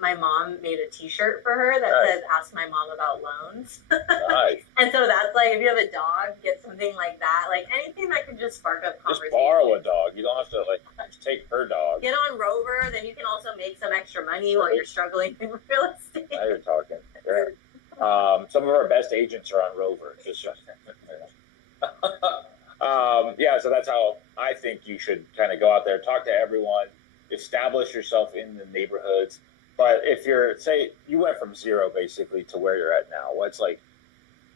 my mom made a T-shirt for her that Nice. says, ask my mom about loans. Nice. And so that's like, if you have a dog, get something like that, like anything that can just spark up Just conversation. borrow a dog. You don't have to like just take her dog. Get on Rover, then you can also make some extra money while you're struggling in real estate. Now you're talking. Yeah. Some of our best agents are on Rover. Just yeah. So that's how I think you should kind of go out there, talk to everyone, establish yourself in the neighborhoods. But if you're, say, you went from zero basically to where you're at now, what's like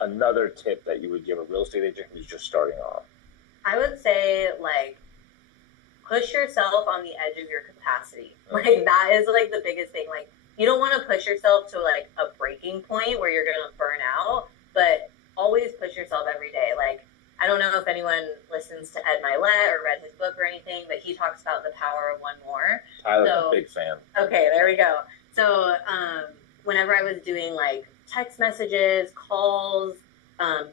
another tip that you would give a real estate agent who's just starting off? I would say, like, push yourself on the edge of your capacity. Like, that is, like, the biggest thing. Like, you don't want to push yourself to, like, a breaking point where you're going to burn out, but always push yourself every day. Like, I don't know if anyone listens to Ed Milet or read his book or anything, but he talks about the power of one more. Tyler's So- a big fan. Okay, there we go. So whenever I was doing like text messages, calls,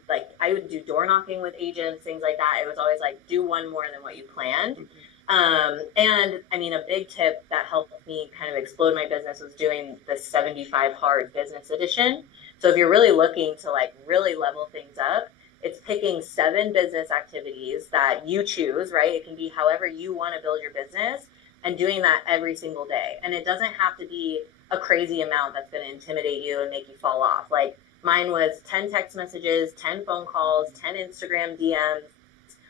like I would do door knocking with agents, things like that. It was always like, do one more than what you planned. And I mean, a big tip that helped me kind of explode my business was doing the 75 Hard Business Edition. So if you're really looking to like really level things up, it's picking 7 business activities that you choose, right? It can be however you want to build your business, and doing that every single day. And it doesn't have to be a crazy amount that's going to intimidate you and make you fall off. Like mine was 10 text messages, 10 phone calls, 10 Instagram DMs,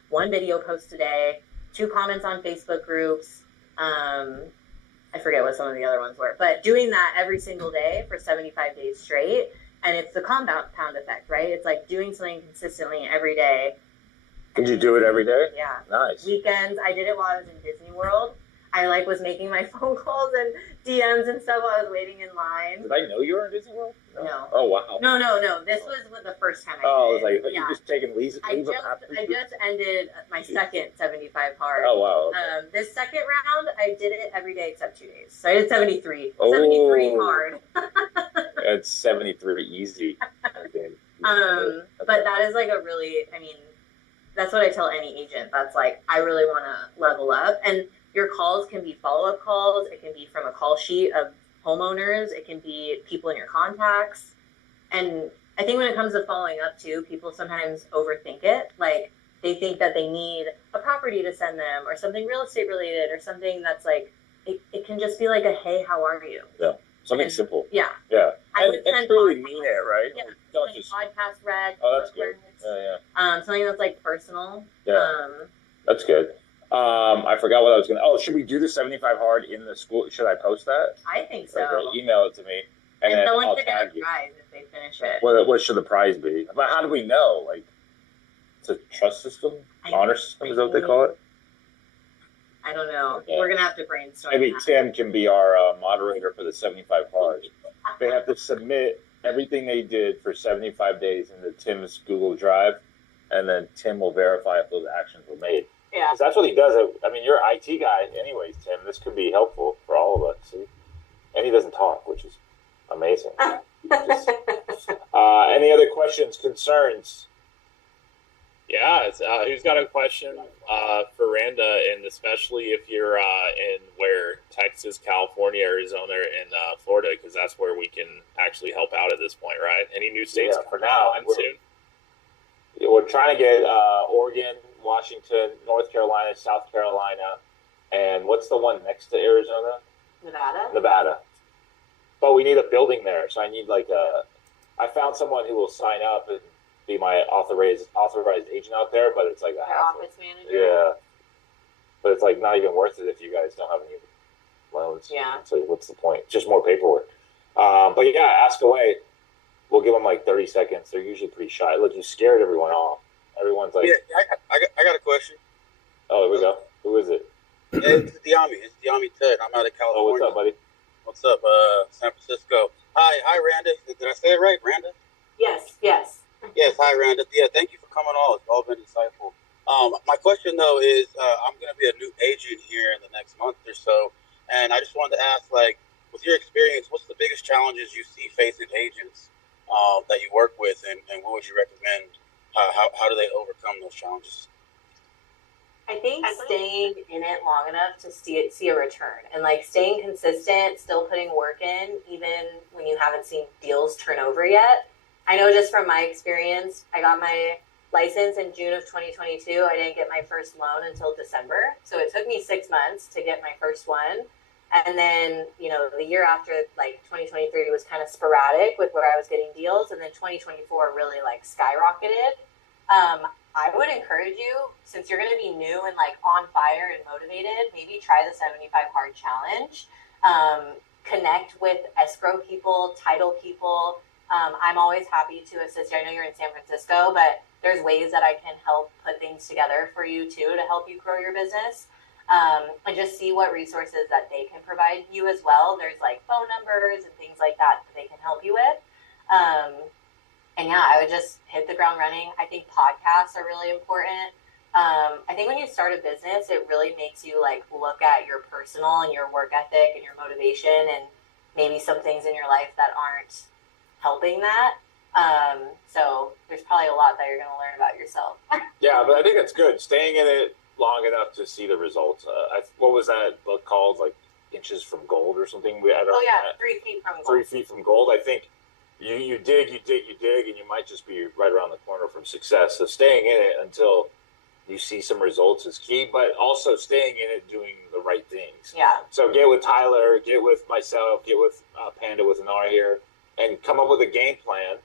1 video post a day, 2 comments on Facebook groups. I forget what some of the other ones were, but doing that every single day for 75 days straight. And it's the compound effect, right? It's like doing something consistently every day. Did you do it every day? Yeah. Nice. Weekends, I did it while I was in Disney World. I like was making my phone calls and DMs and stuff while I was waiting in line. Did I know you were in Disney World? No. Oh, wow. No. This was the first time I Oh, did I was it. like, you just taking leave I of I just ended my second 75 hard. Oh, wow. Okay. This second round, I did it every day except 2 days. So I did 73. Oh. 73 hard. It's 73 easy. Okay. But that is like a really, I mean, that's what I tell any agent. That's like, I really want to level up. And your calls can be follow-up calls. It can be from a call sheet of homeowners. It can be people in your contacts. And I think when it comes to following up too, people sometimes overthink it. Like they think that they need a property to send them or something real estate related or something that's like, it can just be like a, hey, how are you? Yeah. Something And- simple. Yeah. Yeah. I would And send truly podcasts. mean it, right? Yeah. Don't Like just. podcast rec. Oh, that's book good. recs, Yeah. something that's like personal. Yeah. That's good. I forgot what I was going to. Oh, should we do the 75 hard in the school? Should I post that? I think so. Okay, email it to me. And then someone I'll could get tag a you. prize if they finish it. What should the prize be? But how do we know? Like, it's a trust system? Honor system is that what they call it? I don't know. Yeah. We're gonna have to brainstorm. Maybe that. Tim can be our moderator for the 75 hard. They have to submit everything they did for 75 days into Tim's Google Drive, and then Tim will verify if those actions were made. Yeah. Because that's what he does. I mean, you're an IT guy anyways, Tim. This could be helpful for all of us. See? And he doesn't talk, which is amazing. Any other questions, concerns? Yeah, who's got a question for Randa, and especially if you're in where Texas, California, Arizona, and Florida, because that's where we can actually help out at this point, right? Any new states Yeah, for now, coming we're- soon? We're trying to get Oregon, Washington, North Carolina, South Carolina, and what's the one next to Arizona? Nevada. Nevada. But we need a building there, so I need I found someone who will sign up and be my authorized agent out there, but it's like a Their hassle. office manager. Yeah. but it's like not even worth it if you guys don't have any loans. Yeah. So what's the point? Just more paperwork. But yeah, ask away. We'll give them like 30 seconds. They're usually pretty shy. Look, you scared everyone off. Everyone's like, Yeah, I got a question. oh, here we go. Who is it? It's Diami. It's Diami Ted. I'm out of California. Oh, what's up, buddy? What's up, San Francisco? Hi, Randa. Did I say it right, Randa? Yes. Yes, hi, Randa. Yeah, thank you for coming on. It's all been insightful. My question, though, is I'm going to be a new agent here in the next month or so, and I just wanted to ask, like, with your experience, what's the biggest challenges you see facing agents that you work with, and what would you recommend? How do they overcome those challenges? I think staying in it long enough to see a return, and like staying consistent, still putting work in, even when you haven't seen deals turn over yet. I know just from my experience, I got my license in June of 2022. I didn't get my first loan until December. So it took me 6 months to get my first one. And then, you know, the year after, like 2023 was kind of sporadic with where I was getting deals. And then 2024 really like skyrocketed. I would encourage you, since you're going to be new and like on fire and motivated, maybe try the 75 Hard Challenge. Connect with escrow people, title people. I'm always happy to assist you. I know you're in San Francisco, but there's ways that I can help put things together for you too to help you grow your business. And just see what resources that they can provide you as well. There's like phone numbers and things like that they can help you with. And yeah, I would just hit the ground running. I think podcasts are really important. I think when you start a business, it really makes you like look at your personal and your work ethic and your motivation and maybe some things in your life that aren't helping that. So there's probably a lot that you're going to learn about yourself. Yeah, but I think it's good. Staying in it long enough to see the results. What was that book called? Like Inches from Gold or something? 3 feet from gold. 3 feet from gold. I think you dig, and you might just be right around the corner from success. So staying in it until you see some results is key, but also staying in it, doing the right things. Yeah. So get with Tyler, get with myself, get with Panda with Anar here, and come up with a game plan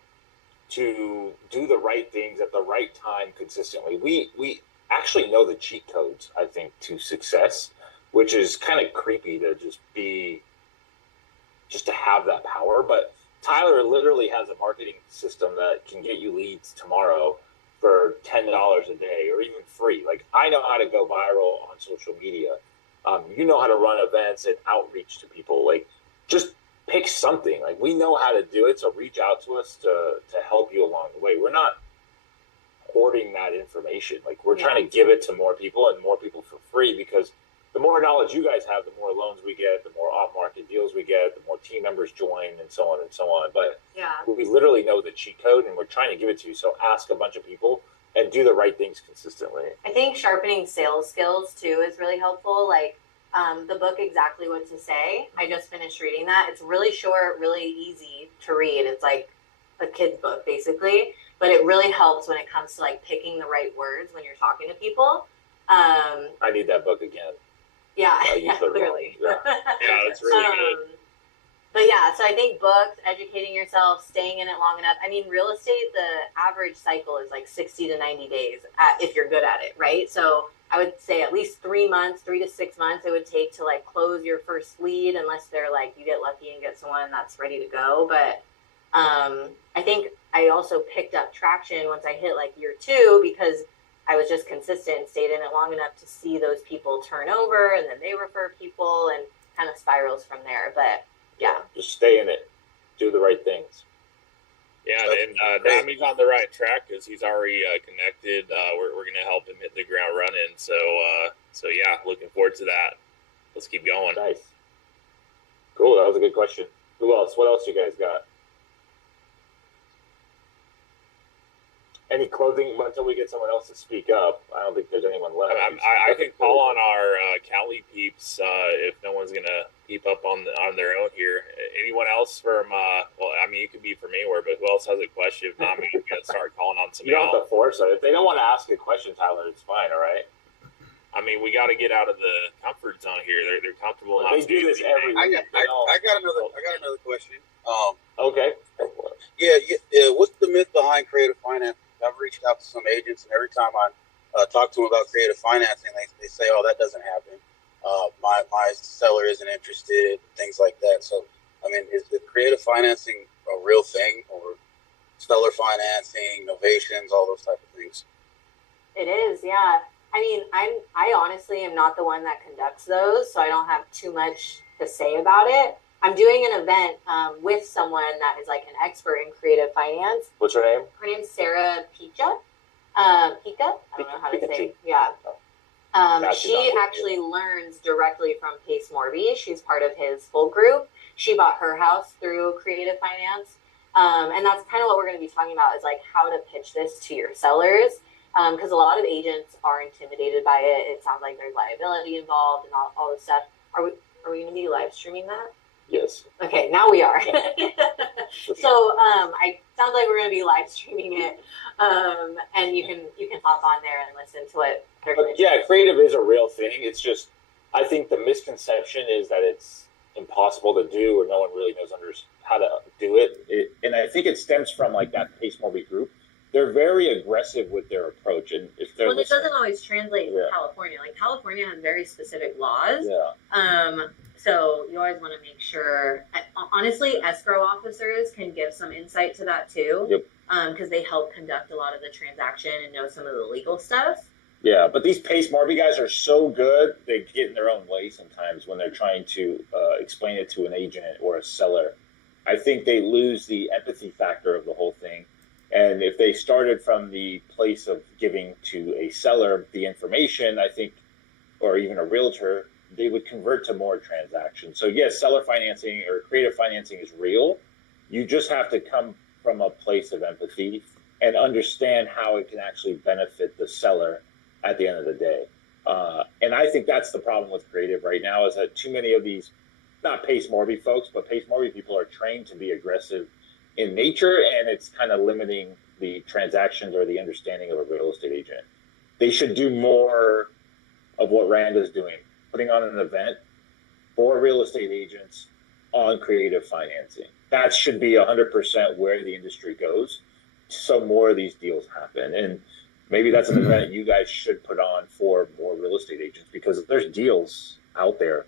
to do the right things at the right time consistently. We actually know the cheat codes, I think, to success, which is kind of creepy to just to have that power. But Tyler literally has a marketing system that can get you leads tomorrow for $10 a day or even free. Like, I know how to go viral on social media. You know how to run events and outreach to people. Like, just pick something. Like, we know how to do it, so reach out to us to help you along the way. We're not hoarding that information. Like, we're trying to give it to more people and more people for free, because the more knowledge you guys have, the more loans we get, the more off-market deals we get, the more team members join, and so on and so on. But we literally know the cheat code, and we're trying to give it to you. So ask a bunch of people and do the right things consistently. I think sharpening sales skills too is really helpful. Like the book Exactly What to Say, I just finished reading that. It's really short, really easy to read. It's like a kid's book basically, but it really helps when it comes to like picking the right words when you're talking to people. I need that book again. Yeah, clearly. Yeah, it's really good. But yeah, so I think books, educating yourself, staying in it long enough. I mean, real estate, the average cycle is like 60 to 90 days if you're good at it, right? So I would say at least 3 months, 3 to 6 months it would take to like close your first lead, unless they're like, you get lucky and get someone that's ready to go. But I think I also picked up traction once I hit like year 2, because I was just consistent and stayed in it long enough to see those people turn over, and then they refer people, and kind of spirals from there. But yeah, just stay in it, do the right things. Yeah, and Dami's on the right track because he's already connected. We're going to help him hit the ground running. So yeah, looking forward to that. Let's keep going. Nice. Cool. That was a good question. Who else? What else you guys got? Any closing until we get someone else to speak up? I don't think there's anyone left. I can call on our Cali peeps if no one's gonna keep up on their own here. Anyone else from? Well, I mean, you could be from anywhere, but who else has a question? If not, we can start calling on somebody You don't else. have to force it. If they don't want to ask a question, Tyler, it's fine. All right. I mean, we got to get out of the comfort zone here. They're comfortable. They do this every week. I got another question. Okay. Yeah. What's the myth behind creative finance? I've reached out to some agents, and every time I talk to them about creative financing, they say, oh, that doesn't happen. My seller isn't interested, things like that. So, I mean, is creative financing a real thing, or seller financing, novations, all those type of things? It is, yeah. I mean, I honestly am not the one that conducts those, so I don't have too much to say about it. I'm doing an event with someone that is like an expert in creative finance. What's her name? Her name's Sarah Pica. I don't know how to say. Yeah. She actually learns directly from Pace Morby. She's part of his full group. She bought her house through creative finance. And that's kind of what we're going to be talking about, is like how to pitch this to your sellers. Because a lot of agents are intimidated by it. It sounds like there's liability involved and all this stuff. Are we going to be live streaming that? Yes. Okay, now we are. So I sounds like we're going to be live streaming it, and you can hop on there and listen to what they're going to do. Yeah, creative is a real thing. It's just, I think the misconception is that it's impossible to do, or no one really knows how to do it. And I think it stems from like that Pace Morby group. They're very aggressive with their approach, and if they're it doesn't always translate to California. Like California has very specific laws. Yeah. So you always want to make sure. Honestly, escrow officers can give some insight to that too. Yep. Because they help conduct a lot of the transaction and know some of the legal stuff. Yeah, but these Pace Morby guys are so good, they get in their own way sometimes when they're trying to explain it to an agent or a seller. I think they lose the empathy factor of the whole thing. And if they started from the place of giving to a seller the information, I think, or even a realtor, they would convert to more transactions. So yes, seller financing or creative financing is real. You just have to come from a place of empathy and understand how it can actually benefit the seller at the end of the day. And I think that's the problem with creative right now, is that too many of these, not Pace Morby folks, but Pace Morby people are trained to be aggressive in nature, and it's kind of limiting the transactions or the understanding of a real estate agent. They should do more of what Randa's doing, putting on an event for real estate agents on creative financing. That should be 100% where the industry goes, so more of these deals happen. And maybe that's an event you guys should put on for more real estate agents, because there's deals out there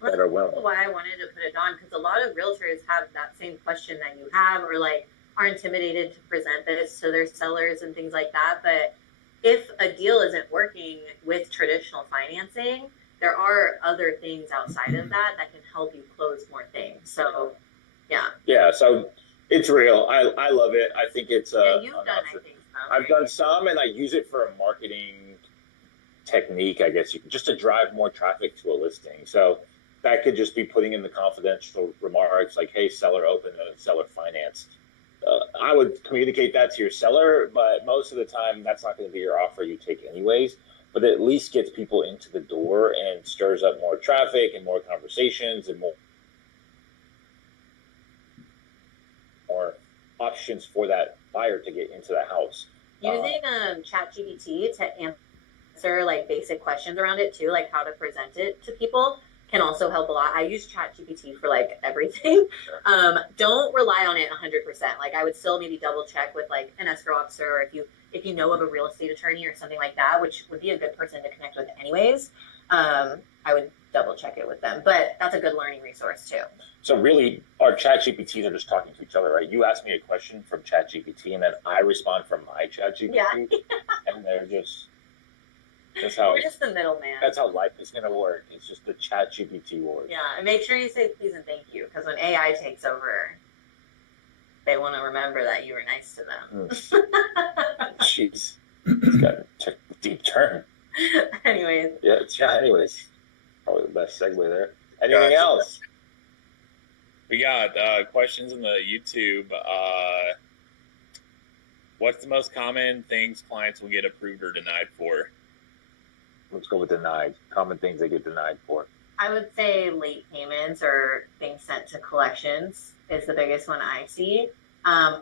that are well. That's why I wanted to put it on, because a lot of realtors have that same question that you have, or like are intimidated to present this to their sellers and things like that. But if a deal isn't working with traditional financing, there are other things outside of that can help you close more things. So, yeah. Yeah, so it's real. I love it. I think it's you've done, I think, some. I've done some, and I use it for a marketing technique, I guess, just to drive more traffic to a listing. So that could just be putting in the confidential remarks like, hey, seller open a seller finance. I would communicate that to your seller, but most of the time that's not going to be your offer you take anyways. But it at least gets people into the door and stirs up more traffic and more conversations and more options for that buyer to get into the house. Using ChatGPT to answer like basic questions around it too, like how to present it to people, can also help a lot. I use ChatGPT for like everything. Don't rely on it 100%. Like I would still maybe double check with like an escrow officer, or if you know of a real estate attorney or something like that, which would be a good person to connect with anyways. I would double check it with them, but that's a good learning resource too. So really, our ChatGPTs are just talking to each other, right? You ask me a question from ChatGPT, and then I respond from my ChatGPT, and they're just. That's how we're just the middleman. That's how life is going to work. It's just the ChatGPT wars. Yeah, and make sure you say please and thank you, because when AI takes over, they want to remember that you were nice to them. Jeez, it's got a deep turn. Anyways. Yeah. Anyways, probably the best segue there. Anything else? We got questions in the YouTube. What's the most common things clients will get approved or denied for? Let's go with denied. Common things they get denied for. I would say late payments or things sent to collections is the biggest one I see.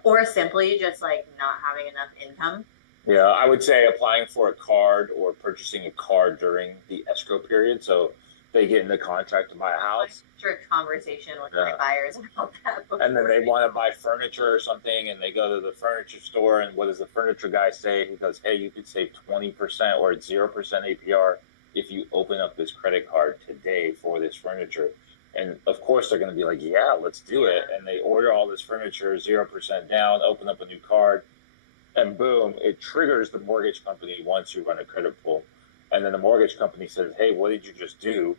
Or simply just like not having enough income. Yeah, I would say applying for a card or purchasing a card during the escrow period. So they get in the contract to buy a house. Church conversation with my buyers about that before. And then they want to buy furniture or something, and they go to the furniture store, and what does the furniture guy say? He goes, hey, you could save 20% or 0% APR if you open up this credit card today for this furniture. And of course they're going to be like, yeah, let's do it. And they order all this furniture, 0% down, open up a new card, and boom, it triggers the mortgage company once you run a credit pull. And then the mortgage company says, hey, what did you just do?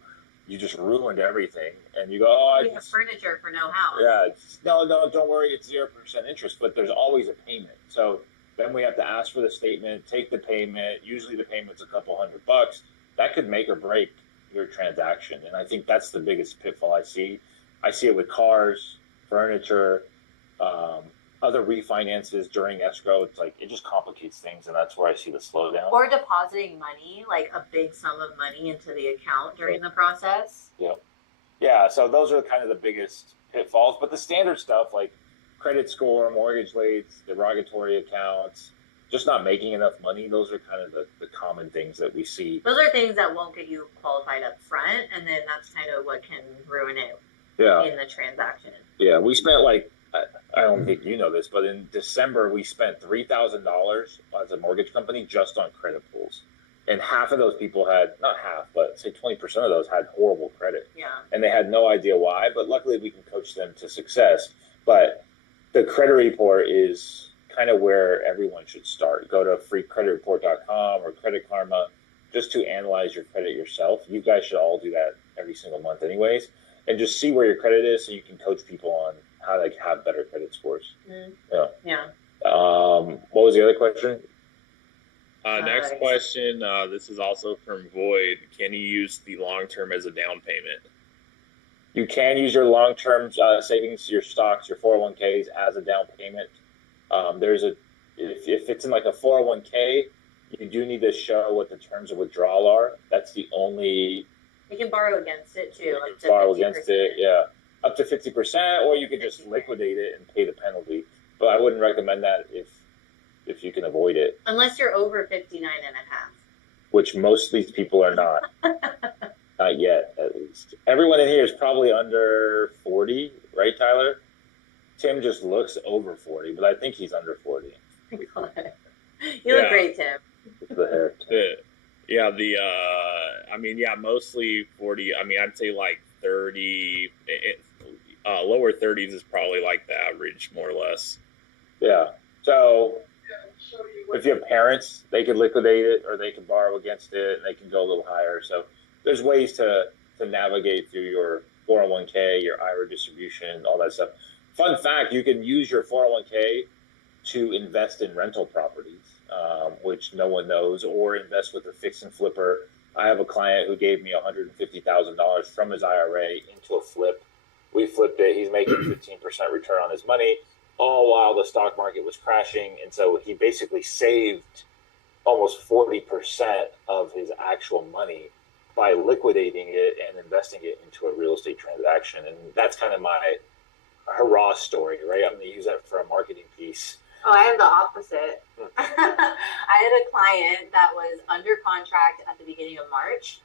You just ruined everything. And you go, oh, we have furniture for no house. Yeah, no, don't worry, it's 0% interest, but there's always a payment. So then we have to ask for the statement, take the payment. Usually the payment's a couple $100. That could make or break your transaction. And I think that's the biggest pitfall I see. I see it with cars, furniture, other refinances during escrow. It's like, it just complicates things, and that's where I see the slowdown. Or depositing money, like a big sum of money into the account during the process. Yeah, so those are kind of the biggest pitfalls. But the standard stuff like credit score, mortgage rates, derogatory accounts, just not making enough money, those are kind of the common things that we see. Those are things that won't get you qualified up front, and then that's kind of what can ruin it in the transaction. Yeah, we spent like, I don't think you know this, but in December we spent $3,000 as a mortgage company just on credit pulls. And half of those people had, not half, but say 20% of those had horrible credit. Yeah. And they had no idea why, but luckily we can coach them to success. But the credit report is kind of where everyone should start. Go to freecreditreport.com or Credit Karma just to analyze your credit yourself. You guys should all do that every single month anyways. And just see where your credit is so you can coach people on how to have better credit scores. Yeah. What was the other question? Next question. This is also from Void. Can you use the long term as a down payment? You can use your long-term savings, your stocks, your 401ks as a down payment. If it's in like a 401k, you do need to show what the terms of withdrawal are. That's the only. You can borrow against it too. You can borrow against it, yeah, up to 50%, or you could just liquidate it and pay the penalty. But I wouldn't recommend that if you can avoid it. Unless you're over 59 and a half. Which most of these people are not. Not yet, at least. Everyone in here is probably under 40, right, Tyler? Tim just looks over 40, but I think he's under 40. You look great, Tim. The hair. Mostly 40. I mean, I'd say like 30. Lower 30s is probably like the average, more or less. Yeah. So if you have parents, they could liquidate it or they can borrow against it and they can go a little higher. So there's ways to navigate through your 401k, your IRA distribution, all that stuff. Fun fact, you can use your 401k to invest in rental properties, which no one knows, or invest with a fix and flipper. I have a client who gave me $150,000 from his IRA into a flip. We flipped it. He's making 15% return on his money, all while the stock market was crashing. And so he basically saved almost 40% of his actual money by liquidating it and investing it into a real estate transaction. And that's kind of my hurrah story, right? I'm going to use that for a marketing piece. Oh, I have the opposite. I had a client that was under contract at the beginning of March.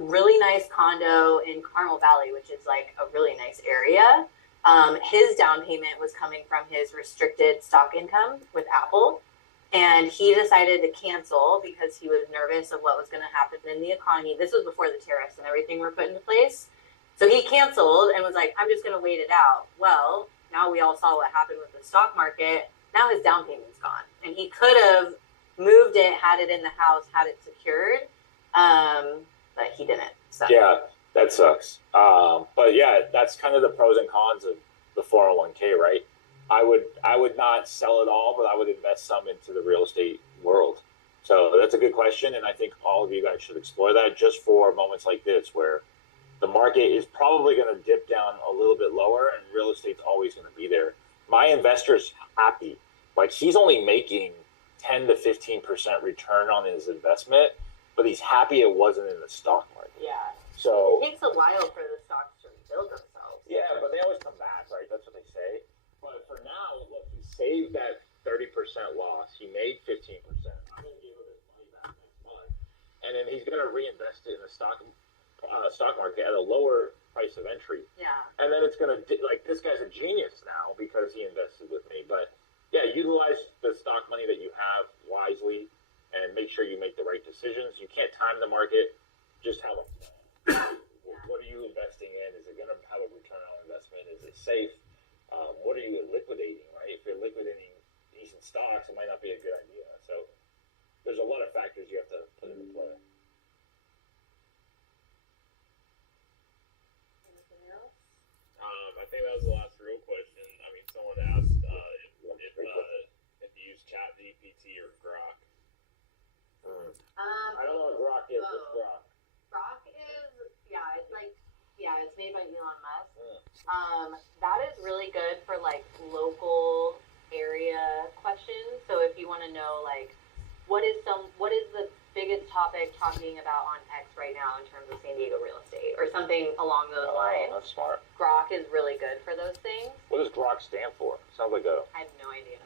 Really nice condo in Carmel Valley, which is like a really nice area. His down payment was coming from his restricted stock income with Apple. And he decided to cancel because he was nervous of what was going to happen in the economy. This was before the tariffs and everything were put into place. So he canceled and was like, I'm just going to wait it out. Well, now we all saw what happened with the stock market. Now his down payment's gone. And he could have moved it, had it in the house, had it secured. But he didn't. So. Yeah, that sucks. But yeah, that's kind of the pros and cons of the 401k, right? I would not sell it all, but I would invest some into the real estate world. So that's a good question, and I think all of you guys should explore that just for moments like this where the market is probably going to dip down a little bit lower and real estate's always going to be there. My investor's happy. Like, he's only making 10 to 15% return on his investment, but he's happy it wasn't in the stock market. Yeah. So it takes a while for the stocks to rebuild themselves. Yeah, but they always come back, right? That's what they say. But for now, look, he saved that 30% loss. He made 15%. I'm going to give him his money back next month. And then he's going to reinvest it in the stock stock market at a lower price of entry. Yeah. And then it's gonna like this guy's a genius now because he invested with me. But yeah, utilize the stock money that you have wisely and make sure you make the right decisions. You can't time the market. Just how what are you investing in? Is it going to have a return on investment? Is it safe? What are you liquidating? Right? If you're liquidating decent stocks, it might not be a good idea. So there's a lot of factors you have to put into play. I think that was the last real question. I mean, someone asked if you use ChatGPT or Grok. I don't know what Grok is. What's Grok? Grok is, it's made by Elon Musk. That is really good for like local area questions. So if you want to know like what is the biggest topic talking about on X right now in terms of San Diego real estate or something along those lines, That's smart. Grok is really good for those things. What does Grok stand for? Sounds like a. I have no idea.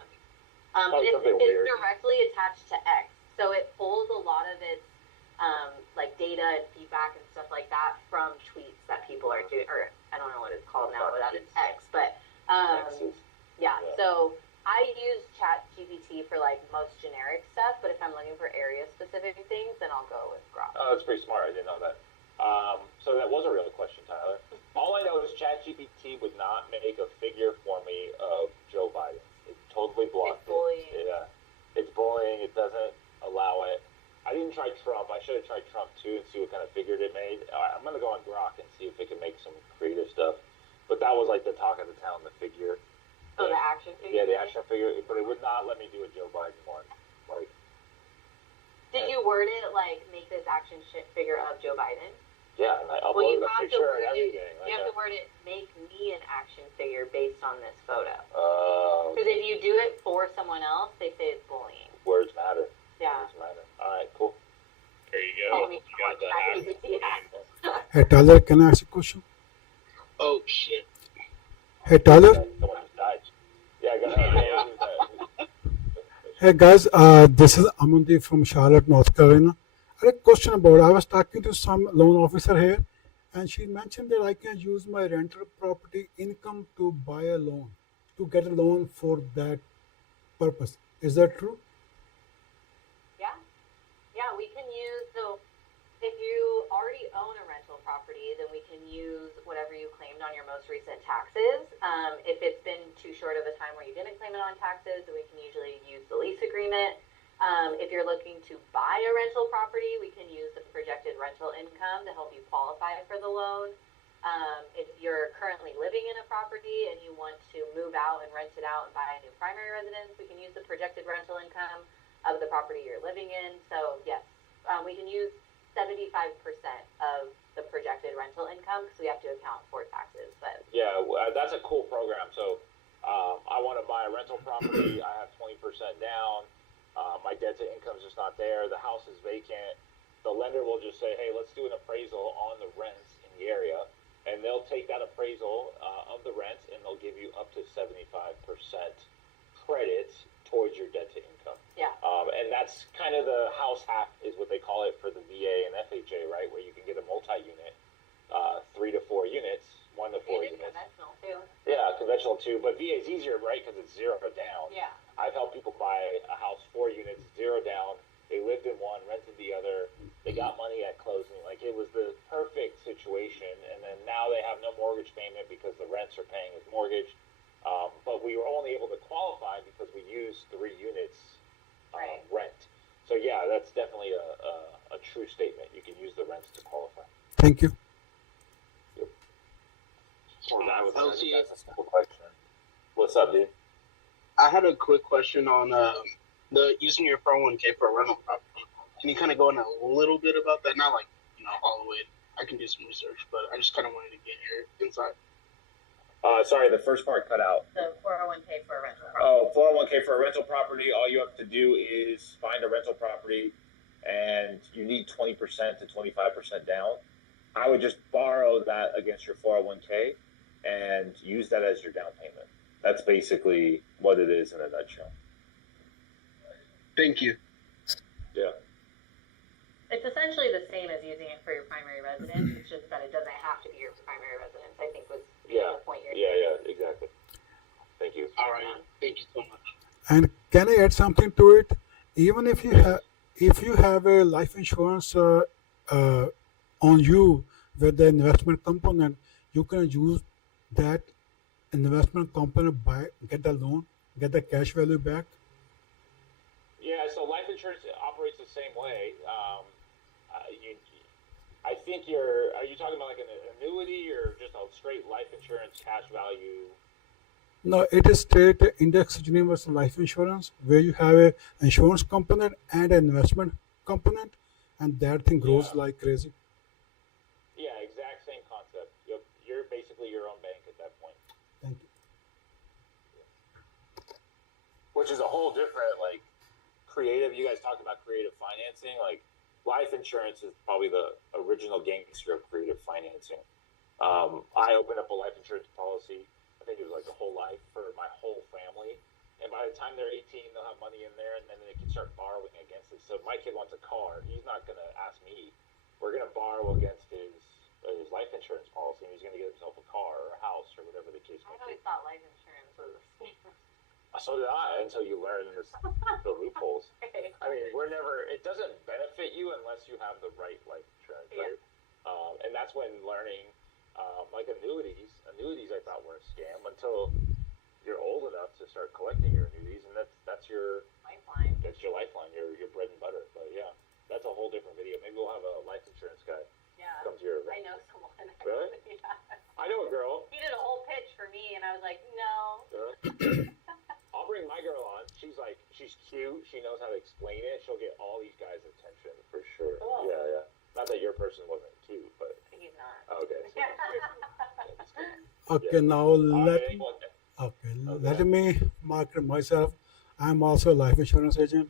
Probably something It's weird. directly attached to X, so it pulls a lot of its like data and feedback and stuff like that from tweets that people are doing, or I don't know what it's called now without its X, but yeah. So I use ChatGPT for like most generic stuff, but if I'm looking for area specific things, then I'll go with Grok. Oh, that's pretty smart. I didn't know that. So that was a real question, Tyler. All I know is ChatGPT would not make a figure for me of Joe Biden. It totally blocked It's bullying. it. Yeah, it's bullying. It doesn't allow it. I didn't try Trump. I should have tried Trump too and see what kind of figure it made. I'm gonna go on Grok and see if it can make some creative stuff. But that was like the talk of the town, the figure. Oh, the action figure. Yeah, the action figure. But it would not let me do a Joe Biden one. Like, Did you word it like make this action figure of Joe Biden? yeah, and I Well, you uploaded a have to picture word and it. everything. You have to word it. Make me an action figure based on this photo. Okay. Because if you do it for someone else, they say it's bullying. Words matter. Yeah. Words matter. All right, cool. There you Oh, go. me You got the too. hack. Hey Tyler, can I ask a question? Oh shit. Hey Tyler. Someone just died. Yeah, go ahead. Hey guys, this is Amandeep from Charlotte, North Carolina. I had a question about. I was talking to some loan officer here, and she mentioned that I can use my rental property income to buy a loan, to get a loan for that purpose. Is that true? Yeah. Yeah, we can use, so if you already own a rental property, then we can use whatever you claimed on your most recent taxes. If it's been too short of a time where you didn't claim it on taxes, then we can usually use the lease agreement. If you're looking to buy a rental property, we can use the projected rental income to help you qualify for the loan. If you're currently living in a property and you want to move out and rent it out and buy a new primary residence, we can use the projected rental income of the property you're living in. So yes, we can use 75% of the projected rental income because we have to account for taxes. But Yeah, that's a cool program. So I want to buy a rental property. I have 20% down. My debt to income's just not there. The house is vacant. The lender will just say, hey, let's do an appraisal on the rents in the area. And they'll take that appraisal of the rents and they'll give you up to 75% credit towards your debt to income. yeah, And that's kind of the house hack is what they call it for the VA and FHA, right? Where you can get a multi-unit, 3 to 4 units, 1 to 4 it is units. conventional too. Yeah, conventional too, but VA is easier, right? Because it's zero down. Yeah. I've helped people buy a house, 4 units, 0 down. They lived in one, rented the other. They got money at closing. Like it was the perfect situation. And then now they have no mortgage payment because the rents are paying his mortgage. But we were only able to qualify because we used 3 units Right. rent. So yeah, that's definitely a true statement. You can use the rents to qualify. Thank you. LC, That's a simple question. What's up, dude? I had a quick question on the using your 401k for a rental property. Can you kind of go in a little bit about that? Not like all the way. I can do some research, but I just kind of wanted to get your insight. Sorry, the first part cut out. The 401k for a rental property. Oh, 401k for a rental property, all you have to do is find a rental property and you need 20% to 25% down. I would just borrow that against your 401k and use that as your down payment. That's basically what it is in a nutshell. Thank you. Yeah. It's essentially the same as using it for your primary residence. It's just that it doesn't have to be your primary residence, I think was Yeah. the point you're Yeah, exactly. Thank you. All right. Thank you so much. And can I add something to it? Even if you have a life insurance on you with the investment component, you can use that investment component get the loan, get the cash value back. Yeah, so life insurance operates the same way. I think are you talking about like an annuity or just a straight life insurance cash value? No, it is straight index universal life insurance where you have a insurance component and an investment component, and that thing grows Yeah. like crazy. Yeah, exact same concept. You're basically your own bank at that point, Thank you. which is a whole different like creative. You guys talked about creative financing. Like life insurance is probably the original gangster of creative financing. I opened up a life insurance policy. I think it was like a whole life for my whole family. And by the time they're 18, they'll have money in there, and then they can start borrowing against it. So if my kid wants a car, he's not going to ask me. We're going to borrow against his life insurance policy, and he's going to get himself a car or a house or whatever the case I may be. always thought life insurance was a scam. So did I, until you learn the loopholes. I mean, it doesn't benefit you unless you have the right life insurance, right? And that's when learning, like annuities I thought were a scam until you're old enough to start collecting your annuities, and that's your Lifeline. That's your lifeline, your bread and butter. But yeah, that's a whole different video. Maybe we'll have a life insurance guy Yeah. come to your I event. know someone. Really? Yeah. I know a girl. He did a whole pitch for me, and I was like, no. I'll bring my girl on. She's cute. She knows how to explain it. She'll get all these guys' attention for sure. Cool. Yeah. Not that your person wasn't cute, but He's not. okay. Okay, now let me market myself. I'm also a life insurance agent.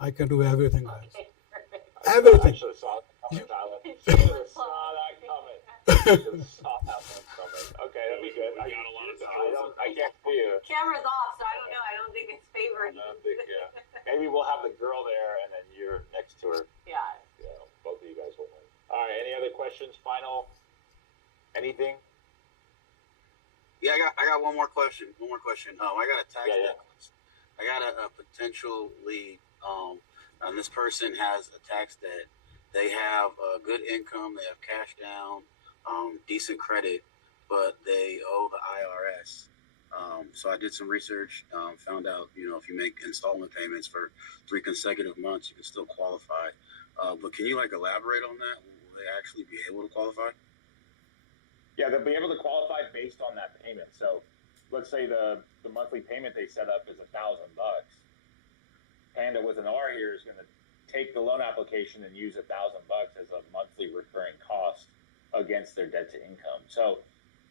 I can do everything, guys. I Everything. should have saw that coming, Tyler. Should have saw that coming. Should have saw that one coming. Okay, that'd be good. We got a lot of skills. I can't see you. Camera's off, so I don't know. I don't think it's favored. Yeah. Maybe we'll have the girl there, and then you're next to her. Yeah. Both of you guys will win. All right. Any other questions? Final? Anything? Yeah, I got one more question. I got a tax Yeah. debt. I got a potential lead. And this person has a tax debt. They have a good income. They have cash down, decent credit, but they owe the IRS. So I did some research, found out, if you make installment payments for 3 consecutive months, you can still qualify. But can you elaborate on that? Will they actually be able to qualify? Yeah, they'll be able to qualify based on that payment. So let's say the monthly payment they set up is $1,000. Panda with an R here is going to take the loan application and use $1,000 as a monthly recurring cost against their debt to income. So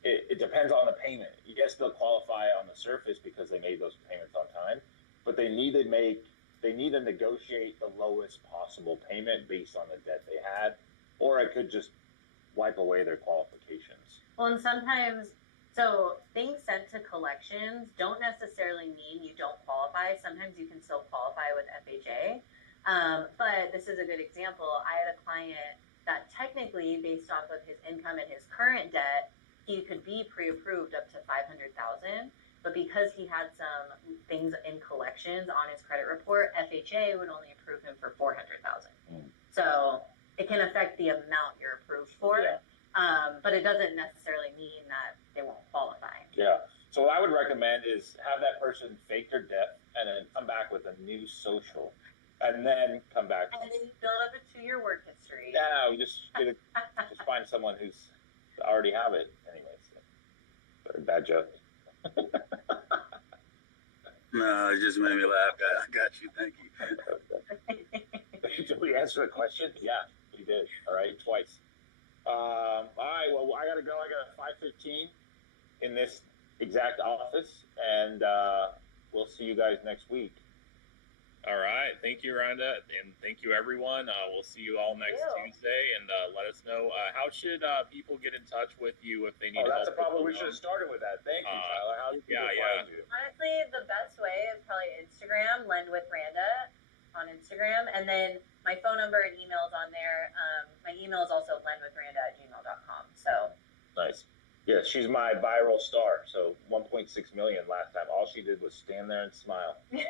it depends on the payment. You guys still qualify on the surface because they made those payments on time, but they need to negotiate the lowest possible payment based on the debt they had, or it could just wipe away their qualifications. Well, and sometimes, so things sent to collections don't necessarily mean you don't qualify. Sometimes you can still qualify with FHA. But this is a good example. I had a client that technically, based off of his income and his current debt, he could be pre-approved up to $500,000. But because he had some things in collections on his credit report, FHA would only approve him for $400,000. So it can affect the amount you're approved for. Yeah. But it doesn't necessarily mean that they won't qualify. Yeah. So what I would recommend is have that person fake their debt and then come back with a new social, and then come back. And then you build up a 2-year work history. Yeah, we just find someone who's already have it. Anyways, bad joke. No, it just made me laugh. I got you. Thank you. Did we answer a question? Yeah, we did. All right, twice. All right. Well, I gotta go. I got a 5:15 in this exact office, and we'll see you guys next week. All right. Thank you, Rhonda, and thank you, everyone. We'll see you all next Tuesday, and let us know how should people get in touch with you if they need help. That's a problem. We should have started with that. Thank you, Tyler. How do people find you? Honestly, the best way is probably Instagram, Lend with Randa. on Instagram. And then my phone number and email is on there. My email is also lenwithmiranda@gmail.com. So Nice. Yeah, she's my viral star. So 1.6 million last time. All she did was stand there and smile. yeah.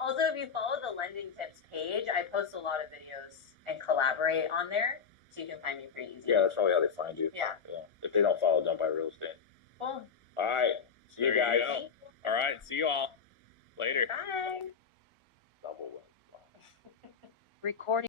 Also, if you follow the Lending Tips page, I post a lot of videos and collaborate on there, so you can find me pretty easy. Yeah, that's probably how they find you. Yeah. If they don't follow, don't buy real estate. Cool. All right. See you There guys. you go. All right. See you all later. Bye. Double win. Recording.